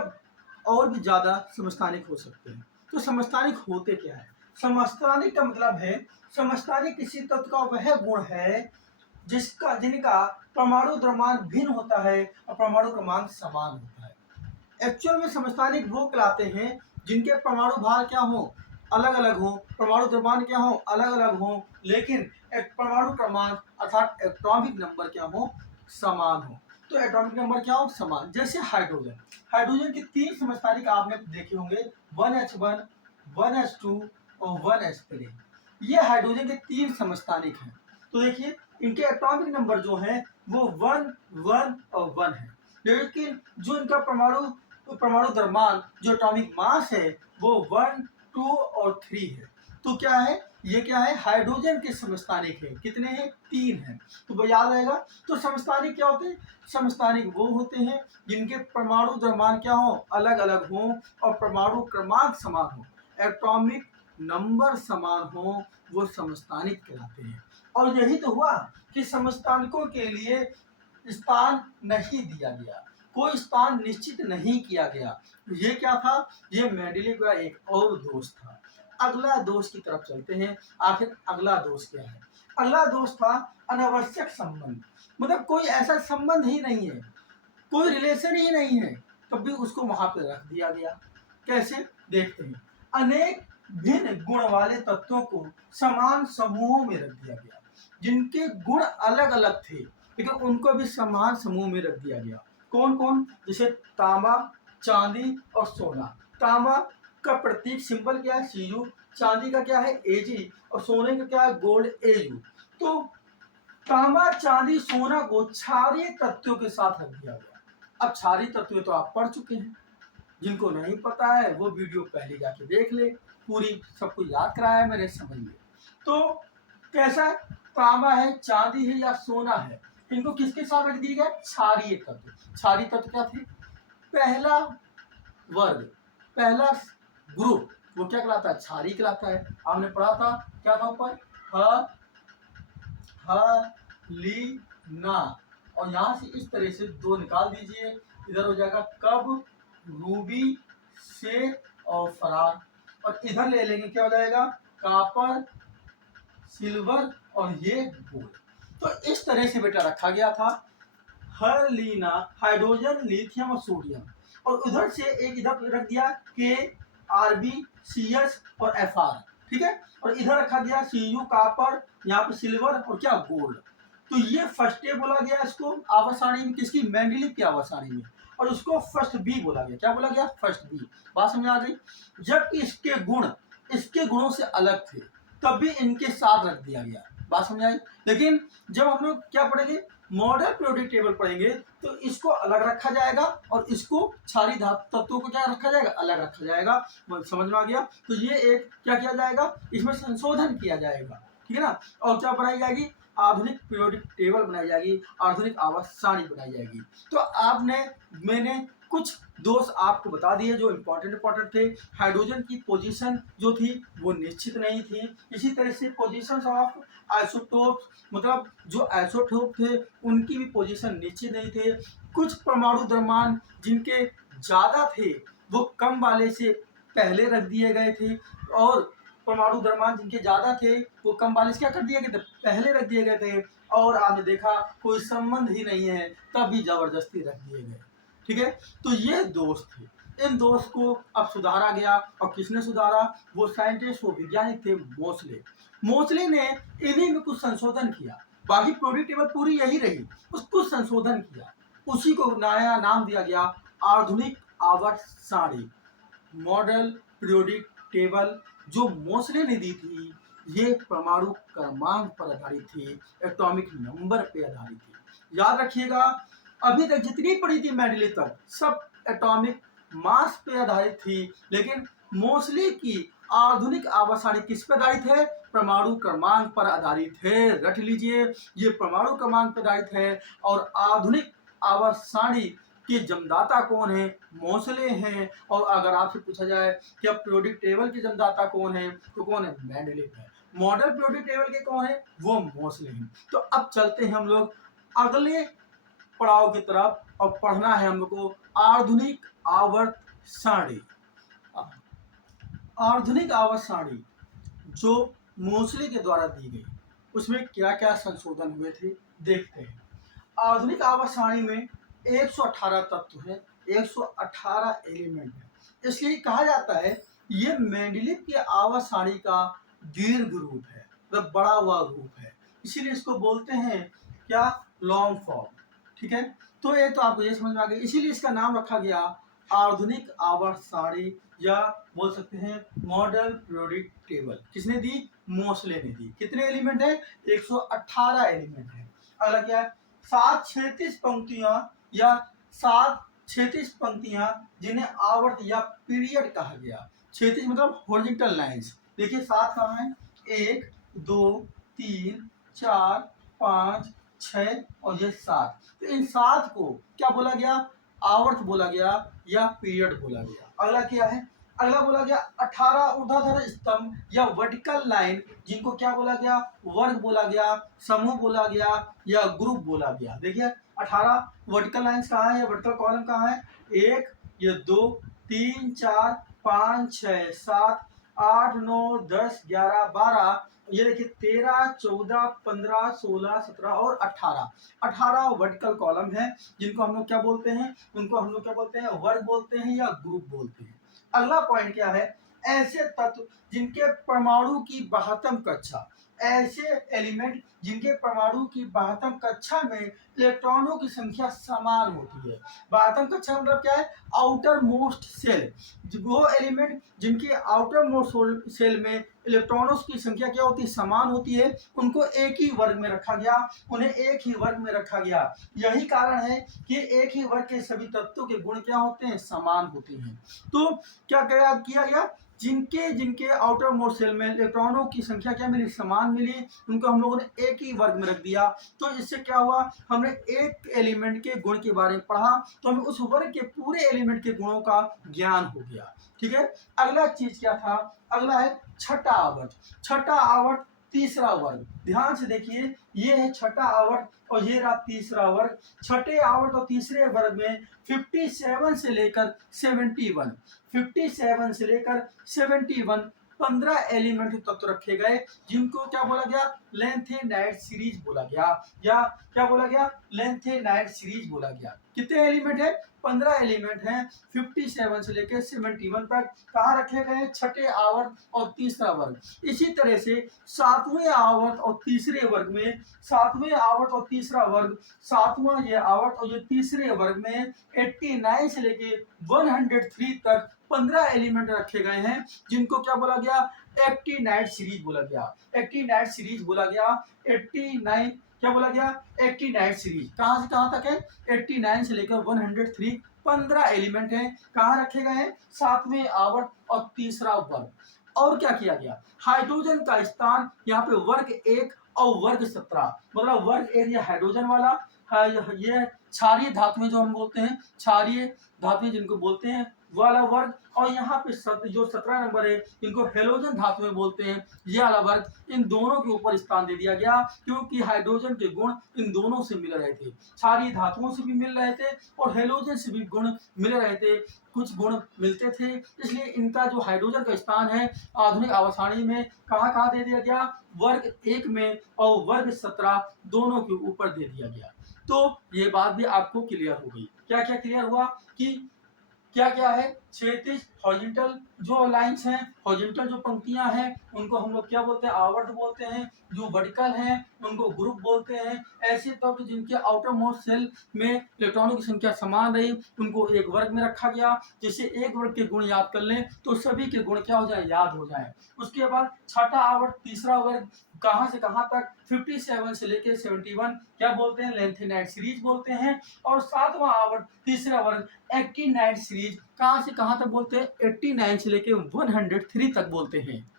और भी ज्यादा समस्थानिक हो सकते हैं। तो समस्थानिक होते क्या है, समस्थानिक का मतलब है, समस्थानिक किसी तत्व का वह गुण है जिनका परमाणु द्रव्यमान भिन्न होता है और परमाणु क्रमांक समान होता है। एक्चुअल में समस्थानिक वो कहलाते हैं जिनके परमाणु भार क्या हो, अलग अलग हो, परमाणु द्रव्यमान क्या हो, अलग अलग हो, लेकिन परमाणु क्रमांक अर्थात एटॉमिक नंबर क्या हो, समान हो। तो एटॉमिक नंबर क्या हो, समान। जैसे हाइड्रोजन, हाइड्रोजन के 3 समस्थानिक आपने देखे होंगे, 1H1, 1H2 और 1H3। ये हाइड्रोजन के 3 समस्थानिक हैं। तो देखिए इनके एटॉमिक नंबर जो है वो 1, 1 और 1 है, लेकिन जो इनका परमाणु द्रव्यमान, जो एटॉमिक मास है वो 1, 2 और 3 है। तो क्या है, ये क्या है, हाइड्रोजन के समस्थानिक है। कितने हैं, 3 हैं। तो याद रहेगा। तो समस्थानिक क्या होते हैं, समस्थानिक वो होते हैं जिनके परमाणु द्रव्यमान क्या हो, अलग अलग हो और परमाणु क्रमांक समान हो, एटॉमिक नंबर समान हो, वो समस्थानिक कहलाते हैं। और यही तो हुआ कि समस्थानिकों के लिए स्थान नहीं दिया गया, कोई स्थान निश्चित नहीं किया गया। ये क्या था, ये मेंडेलीव का एक और दोष था। अगला दोष की तरफ चलते हैं। आखिर अगला दोष क्या है, अगला दोष था अनावश्यक संबंध। मतलब कोई ऐसा संबंध ही नहीं है, कोई रिलेशन ही नहीं है, तब भी उसको वहां पे रख दिया गया। कैसे, देखते हैं। अनेक भिन्न गुण वाले तत्वों को समान समूहों में रख दिया गया। जिनके गुण अलग अलग थे लेकिन उनको भी समान समूह में रख दिया गया। कौन कौन, जैसे तांबा, चांदी और सोना। तांबा का प्रतीक सिंबल क्या है, Cu, चांदी का क्या है, Ag, और सोने का क्या है, गोल्ड, Au। तो तांबा, चांदी, सोना को क्षारीय तत्वों के साथ रख दिया गया। अब क्षारीय तत्व तो आप पढ़ चुके हैं, जिनको नहीं पता है वो वीडियो पहले जाके देख ले, पूरी सबको याद कराया है मैंने, समझ ले। तो कैसा है, तांबा है, चांदी है या सोना है, इनको किसके साथ रख दिया गया, क्षारीय तत्व। क्षारीय तत्व क्या थे, पहला वर्ग, पहला ग्रुप वो क्या कहलाता है, क्षारीय कहलाता है। आपने पढ़ा था, क्या था ऊपर, लीना, और यहां से इस तरह से 2 निकाल दीजिए, इधर हो जाएगा कब, रूबी, से और फरार, और इधर ले लेंगे क्या हो जाएगा, कापर, सिल्वर और ये गोल्ड। तो इस तरह से बेटा रखा गया था। हरलीना, हाइड्रोजन, लिथियम और सोडियम, और उधर से एक इधर रख दिया के, आरबी, सीएस और एफआर, ठीक है। और इधर रखा गया Cu, कापर, यहाँ पे सिल्वर और क्या, गोल्ड। तो ये फर्स्ट ए बोला गया इसको आवर्त सारणी में, किसकी, मेंडेलीव की आवर्त सारणी में, और उसको फर्स्ट बी बोला गया। क्या बोला गया, फर्स्ट बी। बात समझ आ गई। जबकि इसके गुण इसके गुणों से अलग थे, तब भी इनके साथ रख दिया गया। बात समझ आई। लेकिन जब हम लोग क्या पढ़ेंगे, मॉडल पीरियोडिक टेबल पढ़ेंगे, तो इसको अलग रखा जाएगा और इसको क्षारीय धातु तत्वों को क्या रखा जाएगा, अलग रखा जाएगा। समझ में आ गया। तो ये एक क्या किया जाएगा, इसमें संशोधन किया जाएगा, ठीक है ना। और क्या बनाई जाएगी, आधुनिक पीरियोडिक टेबल बनाई जाएगी, आधुनिक आवर्त सारणी बनाई जाएगी। तो मैंने कुछ दोष आपको बता दिए जो इंपॉर्टेंट थे। हाइड्रोजन की पोजीशन जो थी वो निश्चित नहीं थी। इसी तरह से पोजीशंस ऑफ आइसोटोप, मतलब जो आइसोटोप थे उनकी भी पोजीशन निश्चित नहीं थे। कुछ परमाणु द्रव्यमान जिनके ज़्यादा थे वो कम वाले से पहले रख दिए गए थे, और परमाणु द्रव्यमान जिनके ज़्यादा थे वो कम वाले से क्या कर दिए गए थे, पहले रख दिए गए थे। और आपने देखा कोई संबंध ही नहीं है तब भी जबरदस्ती रख दिए गए। ठीक है, तो ये दोष थे। इन दोष को अब सुधारा गया, और किसने सुधारा? वो साइंटिस्ट, वो वैज्ञानिक थे मोसले। मोसले ने इन्हीं में कुछ संशोधन किया, बाकी पीरियोडिक टेबल पूरी यही रही, कुछ संशोधन किया, उसी को नया नाम दिया गया आधुनिक आवर्त सारणी, मॉडल पीरियोडिक टेबल। जो मोसले ने दी थी ये परमाणु क्रमांक पर आधारित थी, एटॉमिक नंबर पे आधारित थी। याद रखिएगा, अभी तक जितनी पढ़ी थी मेंडलीव तक सब एटॉमिक मास पे आधारित थी, लेकिन मोसले की आधुनिक आवर्त सारणी किस पर आधारित है? परमाणु क्रमांक पर आधारित है। रट लीजिए, ये परमाणु क्रमांक पर आधारित है। और आधुनिक आवर्त सारणी के जन्मदाता कौन है? मोसले हैं। और अगर आपसे पूछा जाए कि अब पीरियोडिक टेबल के जन्मदाता कौन है, तो कौन है? मेंडलीव है। मॉडल पीरियोडिक टेबल के कौन है? वो मोसले हैं। तो अब चलते हैं हम लोग अगले पड़ाव की तरफ, और पढ़ना है हम लोग को आधुनिक आवर्त सारणी। आधुनिक आवर्त सारणी जो मोसले के द्वारा दी गई, उसमें क्या क्या संशोधन हुए थे देखते हैं। आधुनिक आवर्त सारणी में 118 तत्व है, 118 एलिमेंट है, इसलिए कहा जाता है ये मेंडलीव की आवर्त सारणी का दीर्घ रूप है, मतलब बड़ा हुआ रूप है, इसीलिए इसको बोलते हैं क्या? Long form. ठीक है, तो ये तो आपको ये समझ में आ गया, इसीलिए इसका नाम रखा गया आधुनिक आवर्त सारणी, या बोल सकते हैं मॉडल पीरियोडिक टेबल। किसने दी? मोसले ने दी। कितने एलिमेंट है? 118 एलिमेंट है। अगला क्या है? 7 क्षैतिज पंक्तियां, या 7 क्षैतिज पंक्तियां जिन्हें आवर्त या पीरियड कहा गया। क्षैतिज मतलब हॉरिजॉन्टल लाइंस। देखिए 7 कहाँ है? 1 2 3 4 5 6 और ये 7। तो इन 7 को क्या बोला गया? आवर्त बोला गया या पीरियड बोला गया। अगला क्या है? अगला बोला गया 18 ऊर्ध्वाधर स्तंभ या वर्टिकल लाइन, जिनको क्या बोला गया? वर्ग बोला गया, समूह बोला गया, या ग्रुप बोला गया। देखिए 18 वर्टिकल लाइंस कहाँ है? वर्टिकल कॉलम कहाँ है? 1, ये 2 3 4 5 6 7 8 9 10 11 12, ये देखिए 13 14 15 16 17 और 18 वर्टिकल कॉलम है, जिनको हम लोग क्या बोलते हैं? उनको हम लोग क्या बोलते हैं? वर्ग बोलते हैं या ग्रुप बोलते हैं। अगला पॉइंट क्या है? ऐसे तत्व जिनके परमाणु की 72 कक्षा, ऐसे एलिमेंट जिनके परमाणु की 72 कक्षा में इलेक्ट्रॉनों की संख्या समान होती है। 72 कक्षा मतलब क्या है? Outermost shell. वो एलिमेंट जिनके आउटर मोस्ट सेल में इलेक्ट्रॉनों की संख्या क्या होती है? समान होती है, उनको एक ही वर्ग में रखा गया, उन्हें एक ही वर्ग में रखा गया। यही कारण है कि एक ही वर्ग के सभी तत्वों के गुण क्या होते हैं? समान होते हैं। तो क्या किया गया? जिनके जिनके आउटर मोस्ट सेल में इलेक्ट्रॉनों की संख्या क्या मिली? समान मिली, उनको हम लोगों ने एक ही वर्ग में रख दिया। तो इससे क्या हुआ? हमने एक एलिमेंट के गुण के बारे में पढ़ा, तो हमें उस वर्ग के पूरे एलिमेंट के गुणों का ज्ञान हो गया। ठीक है, अगला चीज क्या था? अगला है छठा आवर्त। छठा आवर्त तीसरा वर्ग। ध्यान से देखिए, ये है छठा आवर्त और ये रहा तीसरा वर्ग। छठे आवर्त और तीसरे वर्ग में 57 से लेकर 71, 57 से लेकर 71 15 एलिमेंट तत्व रखे गए, जिनको क्या बोला गया? लेंथेनाइड सीरीज बोला गया, या क्या बोला गया? लेंथेनाइड सीरीज बोला गया। कितने एलिमेंट है? 15 एलिमेंट हैं, 57 से लेकर 71 तक। कहाँ रखे गए? छठे आवर्त और तीसरा वर्ग। इसी तरह से सातवें आवर्त और तीसरे वर्ग में, सातवें आवर्त और तीसरा वर्ग, सातवां ये आवर्त और ये तीसरे वर्ग में 89 से लेके 103 तक 15 एलिमेंट रखे गए हैं, जिनको क्या बोला गया? एक्टिनाइड सीरीज बोला गया। एक्टिनाइड सीरीज बोला गया। 89 क्या बोला गया? Actinide series. कहां से कहां तक है? 89 से लेकर 103, 15 एलिमेंट हैं। कहां रखे गए हैं? सातवें आवर्त और तीसरा वर्ग। और क्या किया गया? हाइड्रोजन का स्थान यहाँ पे वर्ग 1 और वर्ग 17, मतलब वर्ग एरिया हाइड्रोजन वाला, हाँ, ये क्षारीय धातुएं जो हम बोलते हैं, क्षारीय धातुएं जिनको बोलते हैं वाला वर्ग, और यहाँ पे जो 17 नंबर है इनको हेलोजन धातुएं बोलते हैं, ये वाला वर्ग। इन दोनों के ऊपर स्थान दे दिया गया क्योंकि हाइड्रोजन के गुण इन दोनों से मिल रहे थे, क्षारीय धातुओं से भी मिल रहे थे और हेलोजन से भी गुण मिल रहे थे, कुछ गुण मिलते थे, इसलिए इनका जो हाइड्रोजन का स्थान है आधुनिक आवर्त सारणी में कहाँ कहाँ दे दिया गया, वर्ग 1 में और वर्ग 17 दोनों के ऊपर दे दिया गया। तो ये बात भी आपको क्लियर हो गई। क्या क्या क्लियर हुआ कि क्या क्या है, क्षैतिज हॉरिजॉन्टल जो लाइंस हैं, हॉरिजॉन्टल जो पंक्तियां हैं उनको हम लोग क्या बोलते हैं, आवर्त बोलते हैं, जो वर्टिकल हैं उनको ग्रुप बोलते हैं, ऐसे तत्व जिनके आउटर मोस्ट सेल में इलेक्ट्रॉनों की संख्या समान रही उनको एक वर्ग में रखा गया, जिससे एक वर्ग के गुण याद कर लें तो सभी के गुण क्या हो जाए, याद हो जाए। उसके बाद छठा आवर्त तीसरा वर्ग कहाँ से कहाँ तक, 57 से लेके 71 क्या बोलते हैं, लेंथेनाइट सीरीज बोलते हैं। और सातवां आवर्त तीसरा वर्ग एक्टिनाइट सीरीज कहाँ से कहाँ तक बोलते हैं, 89 से लेके 103 तक बोलते हैं।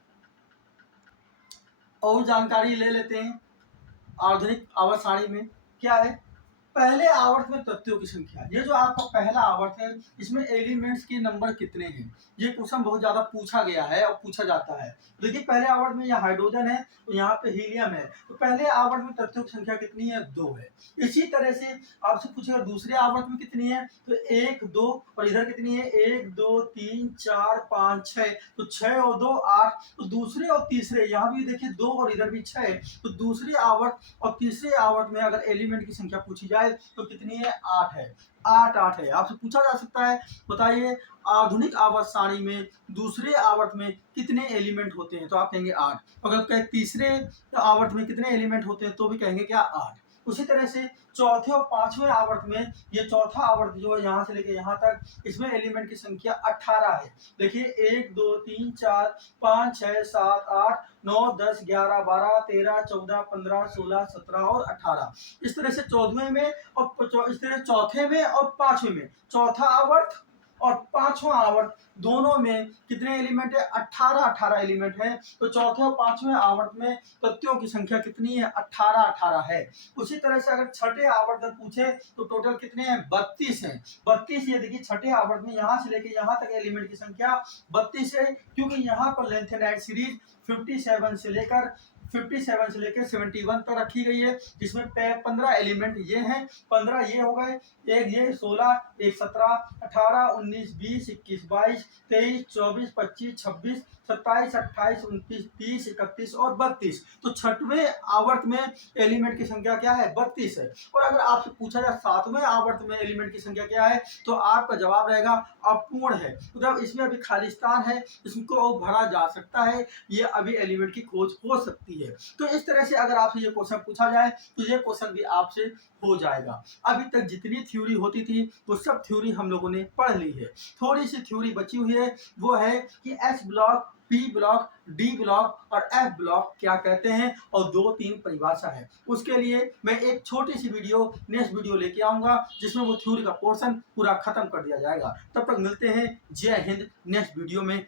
और जानकारी ले लेते हैं आधुनिक आवर्त सारणी में क्या है। पहले आवर्त में तत्वों की संख्या, ये जो आपका पहला आवर्त है इसमें एलिमेंट्स के नंबर कितने हैं, ये क्वेश्चन बहुत ज्यादा पूछा गया है और पूछा जाता है। देखिए पहले आवर्त में यहाँ हाइड्रोजन है तो यहाँ पे हीलियम है, तो पहले आवर्त में तत्वों की संख्या कितनी है, 2 है। इसी तरह से आपसे पूछेगा दूसरे आवर्त में कितनी है, तो 1 2 और इधर कितनी है, 1 2 3 4 5 6, तो 6 और 2 8। तो दूसरे और तीसरे यहाँ भी देखिए 2 और इधर भी 6, तो दूसरे आवर्त और तीसरे आवर्त में अगर एलिमेंट की संख्या पूछी जाए तो कितनी है, 8 है। 8 है। आपसे पूछा जा सकता है बताइए आधुनिक आवर्त सारणी में दूसरे आवर्त में कितने एलिमेंट होते हैं, तो आप कहेंगे 8। अगर कहें तीसरे आवर्त में कितने एलिमेंट होते हैं तो भी कहेंगे क्या, 8। उसी तरह से चौथे और पांचवें आवर्त में, ये चौथा आवर्त जो है यहाँ से लेके यहाँ तक, इसमें एलिमेंट की संख्या 18 है। देखिए 1 2 3 4 5 6 7 8 9 10 11 12 13 14 15 16 17 और 18। इस तरह से 14वें में और इस तरह चौथे में और पांचवें में, चौथा आवर्त और पांचवा आवर्त दोनों में कितने एलिमेंट है, 18 एलिमेंट है। तो चौथे और पांचवें आवर्त में तत्वों की संख्या कितनी है, 18 है। उसी तरह से अगर छठे आवर्त में पूछे तो टोटल कितने हैं, 32 है। 32 ये देखिए छठे आवर्त में यहाँ से लेके यहाँ तक एलिमेंट की संख्या 32 है, क्योंकि यहाँ पर लेंथेनाइट सीरीज 57 से लेकर 71 तक रखी गई है, जिसमें 15 एलिमेंट ये हैं, 15 ये हो गए, एक ये 16 एक 17 18 19 20 21 22 23 24 25 26 27 28 29 30 31 और 32। तो छठवें आवर्त में एलिमेंट की संख्या क्या है, 32 है। और अगर आपसे पूछा जाए सातवें आवर्त में एलिमेंट की संख्या क्या है, तो आपका जवाब रहेगा अपूर्ण है, मतलब इसमें अभी खाली स्थान है, इसको भरा जा सकता है, ये अभी एलिमेंट की खोज हो सकती है। तो इस तरह से अगर आपसे ये क्वेश्चन पूछा जाए तो ये क्वेश्चन भी आपसे हो जाएगा। अभी तक जितनी थ्योरी होती थी वो सब थ्योरी हम लोगों ने पढ़ ली है। थोड़ी सी थ्योरी बची हुई है, वो है कि S block, P block, D block और एफ ब्लॉक क्या कहते हैं, और 2-3 परिभाषा है। उसके लिए मैं एक छोटी सी वीडियो नेक्स्ट वीडियो लेके आऊंगा जिसमें वो थ्योरी का पोर्शन पूरा खत्म कर दिया जाएगा। तब तक मिलते हैं, जय हिंद, नेक्स्ट वीडियो में।